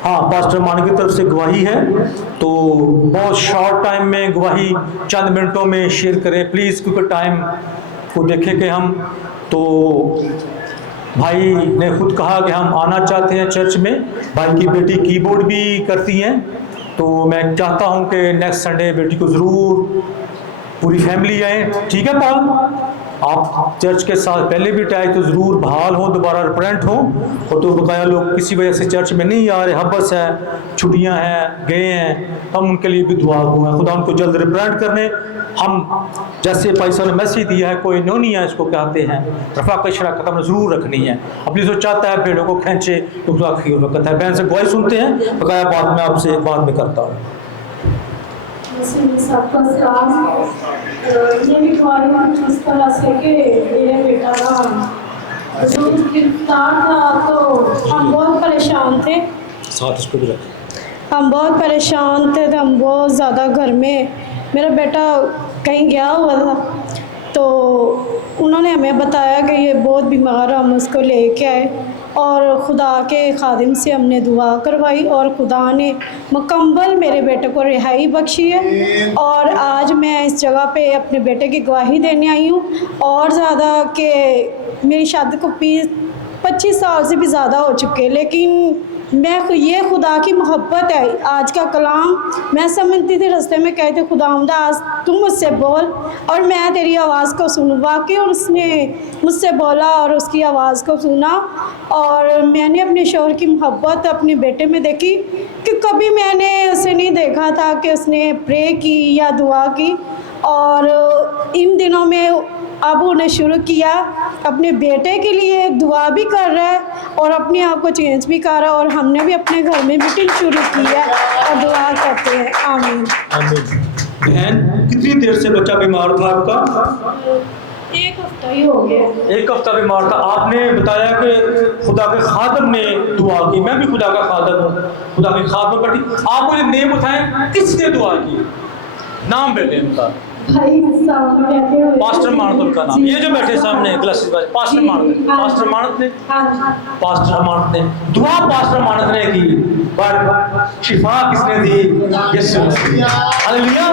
हाँ, पास्टर मानक की तरफ से गवाही है, तो बहुत शॉर्ट टाइम में गवाही चंद मिनटों में शेयर करें प्लीज़, क्योंकि टाइम को देखें कि हम, तो भाई ने खुद कहा कि हम आना चाहते हैं चर्च में। भाई की बेटी कीबोर्ड भी करती हैं, तो मैं चाहता हूं कि नेक्स्ट संडे बेटी को ज़रूर पूरी फैमिली आए। ठीक है पॉल, आप चर्च के साथ पहले भी आए तो ज़रूर बहाल हो, दोबारा रिप्रेजेंट हो। और तो बकाया लोग किसी वजह से चर्च में नहीं आ रहे, हबस है, छुट्टियां हैं, गए हैं, हम उनके लिए भी दुआ हुआ, खुदा उनको जल्द रिप्रेजेंट करने। हम जैसे पैसा ने मैसेज दिया है, कोई नोनिया इसको कहते हैं, रफाक शराकत हमने ज़रूर रखनी है। अपनी जो चाहता है भेड़ों को खींचे तो आखिर वक्त है। बहन से गवाही सुनते हैं, बकाया बाद में आपसे बाद में करता हूँ। सबका सलाम। ये बीमारी कुछ इस तरह से कि मेरे बेटा का जो गिरफ्तार था, तो हम बहुत परेशान थे। साथ इसको भी रखें। हम बहुत परेशान थे, तो हम बहुत ज़्यादा घर में, मेरा बेटा कहीं गया हुआ था, तो उन्होंने हमें बताया कि ये बहुत बीमार है, हम उसको लेके आए और खुदा के खादिम से हमने दुआ करवाई और खुदा ने मुकम्मल मेरे बेटे को रिहाई बख्शी है। और आज मैं इस जगह पे अपने बेटे की गवाही देने आई हूँ। और ज़्यादा कि मेरी शादी को 25 साल से भी ज़्यादा हो चुके, लेकिन ये खुदा की मोहब्बत है। आज का कलाम मैं समझती थी, रास्ते में कहते खुदावंदा आज तुम मुझसे बोल और मैं तेरी आवाज़ को सुनूँ। वाकई और उसने मुझसे बोला और उसकी आवाज़ को सुना, और मैंने अपने शौहर की मोहब्बत अपने बेटे में देखी कि कभी मैंने उसे नहीं देखा था कि उसने प्रे की या दुआ की। और इन दिनों में अब उन्हें शुरू किया, अपने बेटे के लिए दुआ भी कर रहा है और अपने आप को चेंज भी कर रहा है। और हमने भी अपने घर में मीटिंग शुरू की है और दुआ करते हैं। आमीन। आमीन। बहन, कितनी देर से बच्चा बीमार था आपका? 1 हफ्ता ही हो गया। 1 हफ्ता बीमार था। आपने बताया कि खुदा के खादम ने दुआ की। मैं भी खुदा का खादम हूँ, खुदा के खादम बैठी। आप मुझे नेम बताएं, किसने दुआ की? नाम बेटे उनका। भाई सामने बैठे हुए पास्टर मानद का नाम, ये जो बैठे सामने ग्लासेस वाले पास्टर मानद, पास्टर मानद ने, पास्टर मानद ने दुआ, पास्टर मानद ने की, पर शिफा किसने दी? यीशु मसीह। हालेलुया।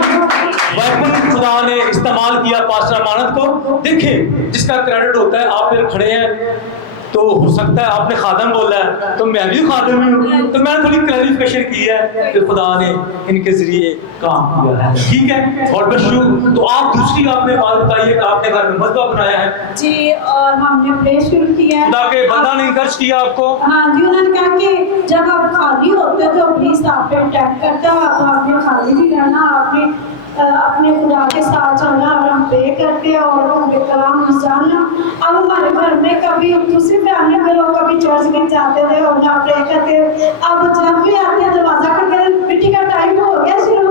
वेपन खुदा ने इस्तेमाल किया पास्टर मानद को। देखिए, जिसका क्रेडिट होता है, आप फिर खड़े हैं तो हो सकता है आपने खादम बोला है तो मैं भी खादम हूँ, तो मैंने थोड़ी क्लैरिफिकेशन की है कि खुदा ने इनके जरिए काम किया है। ठीक है, गॉड ब्लेस यू। तो आप दूसरी आपने बात बताइए कि आपने घर में मस्जिद बनाया है जी, और हमने प्रे शुरू किया है। खुदा के बंदा ने खर्च किया आपको? हाँ जी, उन्होंने कहा कि जब आप खाली होते तो प्लीज आप पे अटैक करता, तो आपने खाली भी रहना, आपने अपने खुदा के साथ चलना और हम प्रे करते हैं और उनके कलाम जानना। अब हमारे घर में कभी दूसरी फैमिली में लोग कभी चर्च में जाते थे और ना प्रे करते, अब जब भी आते हैं दरवाजा करके मिट्टी का टाइम हो गया शुरू।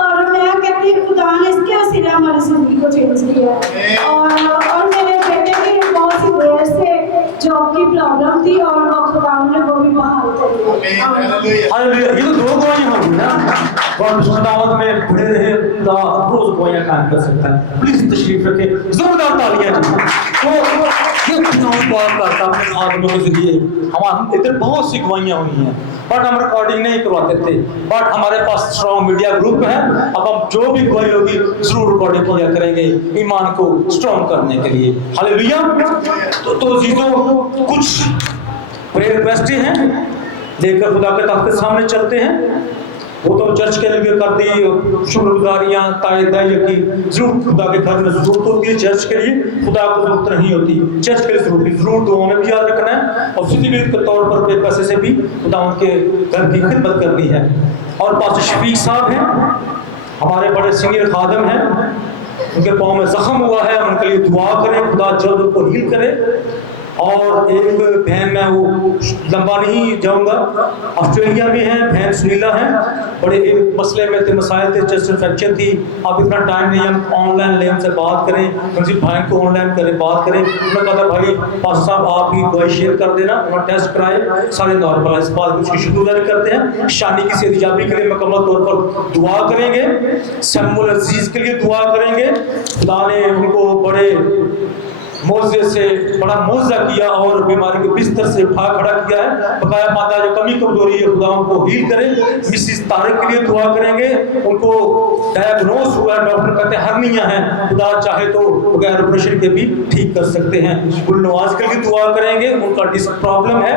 और मैं कहती हूँ खुदा ने इस ज़िंदगी को चेंज किया है। और मेरे बेटे की बहुत सी देर से जॉब की प्रॉब्लम थी और खुदा ने वो भी बहाल कर दिया। हालेलुया। ये तो दो गवाहियां होंगी ना। और खुदावंद में खड़े रहे, खुदा रोज गवाहियां कायम कर सकता है। प्लीज तशरीफ रखें, जोरदार तालियां जी। तो ये खुदावंद बात करता है अपने आदमियों के जरिए। हमारे इधर बहुत सी गवाहियां हुई हैं, बट हम रिकॉर्डिंग नहीं करवाते थे। बट हमारे पास स्ट्रॉन्ग मीडिया ग्रुप है। अब हम जो भी गवाही होगी जरूर रिकॉर्डिंग किया करेंगे ईमान को स्ट्रॉन्ग करने के लिए। हालेलुया। तो चीजों कुछ प्रेयर रिक्वेस्टें हैं, लेकर खुदा के तख्त के सामने चलते हैं। वो तो चर्च के लिए कर दी, शुक्रगुजारियां तायदाई की जरूर खुदा के घर में जरूरत होती है। चर्च के लिए खुदा को जरूरत नहीं होती, चर्च के लिए जरूर दुआओं में भी याद रखना है। और फिजिकल के तौर पर पैसे से भी खुदा उनके घर की खिदमत करनी है। और पास्टर शफीक साहब हैं, हमारे बड़े सीनियर खादम हैं, उनके पाँव में जख्म हुआ है, उनके लिए दुआ करें, खुदा जल्द उनको हील करे। और एक बहन, मैं वो लंबा नहीं जाऊंगा, ऑस्ट्रेलिया में है, बहन सुनीला है, बड़े एक मसले में थे, मसाइल थे, चेस्ट इन्फेक्शन थी। अब इतना टाइम नहीं हम ऑनलाइन ले उनसे बात करें, उनसे भाई को ऑनलाइन करें बात करें। उन्होंने कहा था भाई पास्टर साहब आप ही दवाई शेयर कर देना। उन्होंने टेस्ट कराए, सारे नॉर्मल है। इस बात की शुक्रगुजारी करते हैं। शानी की सेहतयाबी के लिए मुकम्मल तौर पर दुआ करेंगे। सैमुअल अजीज के लिए दुआ करेंगे। खुदा ने उनको बड़े मौजे से बड़ा मौजा किया और बीमारी के बिस्तर से उठा खड़ा किया है। बकाया माता जो कमी कमजोरी है खुदा उनको हील करे। मिसिस तारिक के लिए दुआ करेंगे, उनको डायग्नोस हुआ है, डॉक्टर कहते हैं हर्निया है, खुदा चाहे तो बगैर ऑपरेशन के भी ठीक कर सकते हैं। गुलनवाज के लिए दुआ करेंगे, उनका डिस्क प्रॉब्लम है।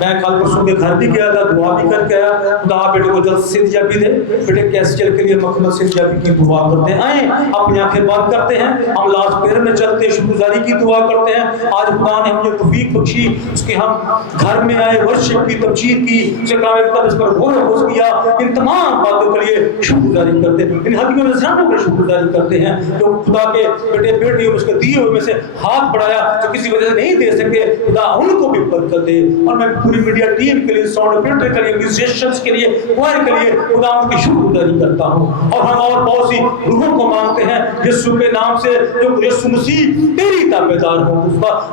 मैं कल परसों के घर भी गया था, दुआ भी करके आया, खुदा बेटे को जल्द सेहतयाबी दे। बेटे कैंसर के लिए मुकम्मल सेहतयाबी की दुआ करते हैं। आए अपनी आंखें बंद करते हैं, हम लास्ट प्रेयर में चलते हैं, शुक्रगुजारी की दुआ करते हैं। आज खुदा ने हमें तौफीक बख्शी, उसके हम घर में आए, वर्शिप की, तबशीर की, उसे कलाम मुक़द्दस पर गौर व ख़ुश किया। इन तमाम बातों के लिए शुक्रगुजारी करते हैं, इन हदियों नज़रानों पर शुक्रगुजारी करते हैं जो खुदा के बेटे बेटी उसके दिए हुए में से हाथ बढ़ाया, जो किसी वजह से नहीं दे सके, खुदा उनको भी बरकत दे। और मैं पूरी मीडिया टीम के लिए, साउंड ऑपरेटर के लिए, म्यूजिशियंस के लिए, क्वायर के लिए खुदा उनकी शुक्रगुजारी करता हूँ। और हम और बहुत सी रूहों को मांगते हैं यीशु के नाम से, जो यीशु मसीह तेरी ताबेदार हो।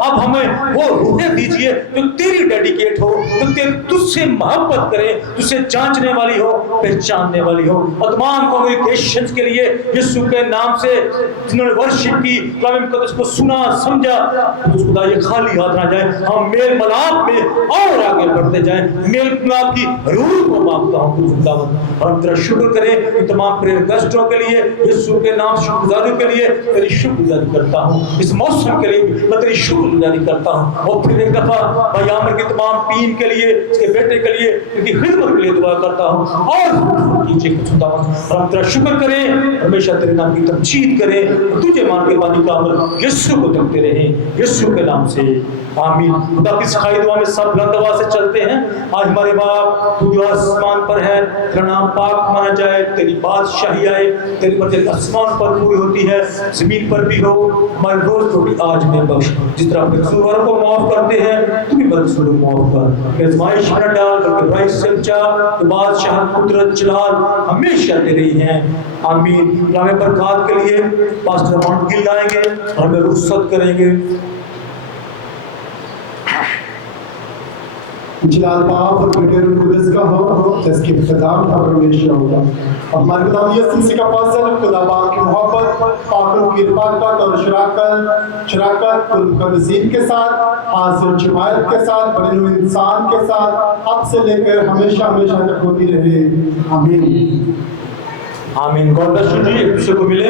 अब हमें वो रूहें दीजिए जो तेरी डेडिकेट हो, जो तुझसे मोहब्बत करे, तुझसे जांचने वाली हो, पहचानने वाली हो। और तमाम कॉन्ग्रेगेशंस के लिए यीशु के नाम से जिन्होंने वर्शिप की, कलाम मुक़द्दस को सुना समझा, तो खुदा ये खाली हाथ ना जाए, हम मेल मिलाप में और आगे बढ़ते जाएं। मेल मिलाप की रूह को मांगता हूँ खुदावंद, और तेरा शुक्र करें इन तमाम प्रेयर गेस्टों के लिए, यीशु के नाम शुक्रगुजारी के लिए तेरी शुक्रगुजारी करता हूँ। इस मौसम के लिए मैं तेरी शुक्रगुजारी करता हूँ। और फिर एक दफा भाई आमिर की तमाम टीम के लिए, उसके बेटे के लिए, उनकी खिदमत के लिए दुआ करता हूँ। और कीजिए खुदावंद, और हम तेरा शुक्र करें, हमेशा तेरे नाम की तमजीद करें, तुझे मान के बानी का अमल यीशु को करते रहें, यीशु के नाम से आमीन। खुदा की सिखाई दुआ में सब बुलंद आवाज से चलते हैं। आज हमारे बाप तू जो आसमान पर है, तेरा नाम पाक माना जाए, तेरी बादशाही आए, तेरी मर्जी आसमान पर पूरी होती है, जमीन पर भी हो। हमारी रोज रोटी आज में बख्श, जिस तरह अपने कसूरवारों को माफ करते हैं तू भी मेरे कसूर को माफ कर। आजमाइश में न डाल, बल्कि बुराई से बचा। तो बादशाह कुदरत जलाल हमेशा तेरे ही हैं, आमीन। हमें बरकत के लिए पास्टर मॉन्ट गिल लाएंगे और हमें रुखसत करेंगे। जलाल बाप और बेटे रूह कुदस का हो, जिसकी इब्तिदाम था परमेश्वर होगा। और हमारे खुदा यीशु मसीह का फजल, खुदा बाप की मोहब्बत, पाक की बरकत और शराकत कुल नसीब के साथ, हाजिर जमायत के साथ, बड़े हुए इंसान के साथ, अब से लेकर हमेशा हमेशा तक होती रहे, आमीन। आमीन। गॉड ब्लेस यू जी, एक दूसरे को मिले।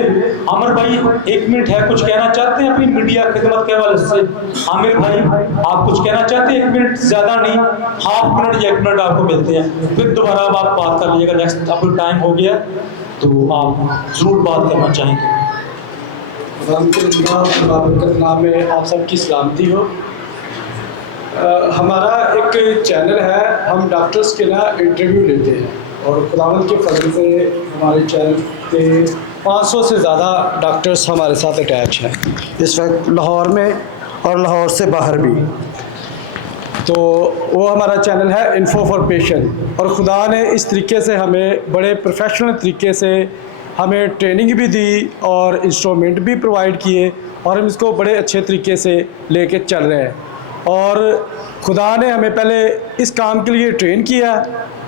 आमिर भाई 1 मिनट है, कुछ कहना चाहते हैं अपनी मीडिया खिदमत के हवाले से? आमिर भाई आप कुछ कहना चाहते हैं? 1 मिनट, ज्यादा नहीं, ½ मिनट या 1 मिनट आपको मिलते हैं, फिर दोबारा आप बात कर लीजिएगा। नेक्स्ट अब टाइम हो गया तो आप जरूर बात करना चाहेंगे। नाम में आप सबकी सलामती हो। हमारा एक चैनल है, हम डॉक्टर्स के ना इंटरव्यू लेते हैं, और खुदावंद के फजल से हमारे चैनल पे 500 से ज़्यादा डॉक्टर्स हमारे साथ अटैच हैं इस वक्त लाहौर में और लाहौर से बाहर भी। तो वो हमारा चैनल है इन्फो फॉर पेशेंट, और खुदा ने इस तरीके से हमें बड़े प्रोफेशनल तरीके से हमें ट्रेनिंग भी दी और इंस्ट्रूमेंट भी प्रोवाइड किए और हम इसको बड़े अच्छे तरीके से लेके चल रहे हैं। और खुदा ने हमें पहले इस काम के लिए ट्रेन किया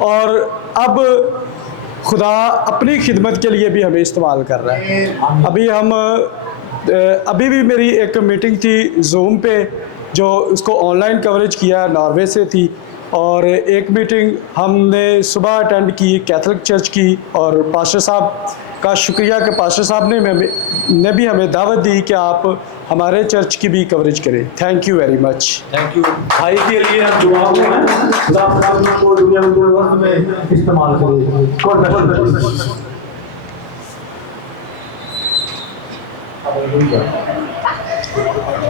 और अब खुदा अपनी खिदमत के लिए भी हमें इस्तेमाल कर रहा है। अभी भी मेरी एक मीटिंग थी जूम पे, जो उसको ऑनलाइन कवरेज किया नॉर्वे से थी, और एक मीटिंग हमने सुबह अटेंड की कैथलिक चर्च की, और पास्टर साहब का शुक्रिया कि पास्टर साहब ने भी हमें दावत दी कि आप हमारे चर्च की भी कवरेज करें। Thank you very much. Thank you भाई के लिए हम दुआ में खुदा आपको दुनिया में इस्तेमाल करें। God bless you.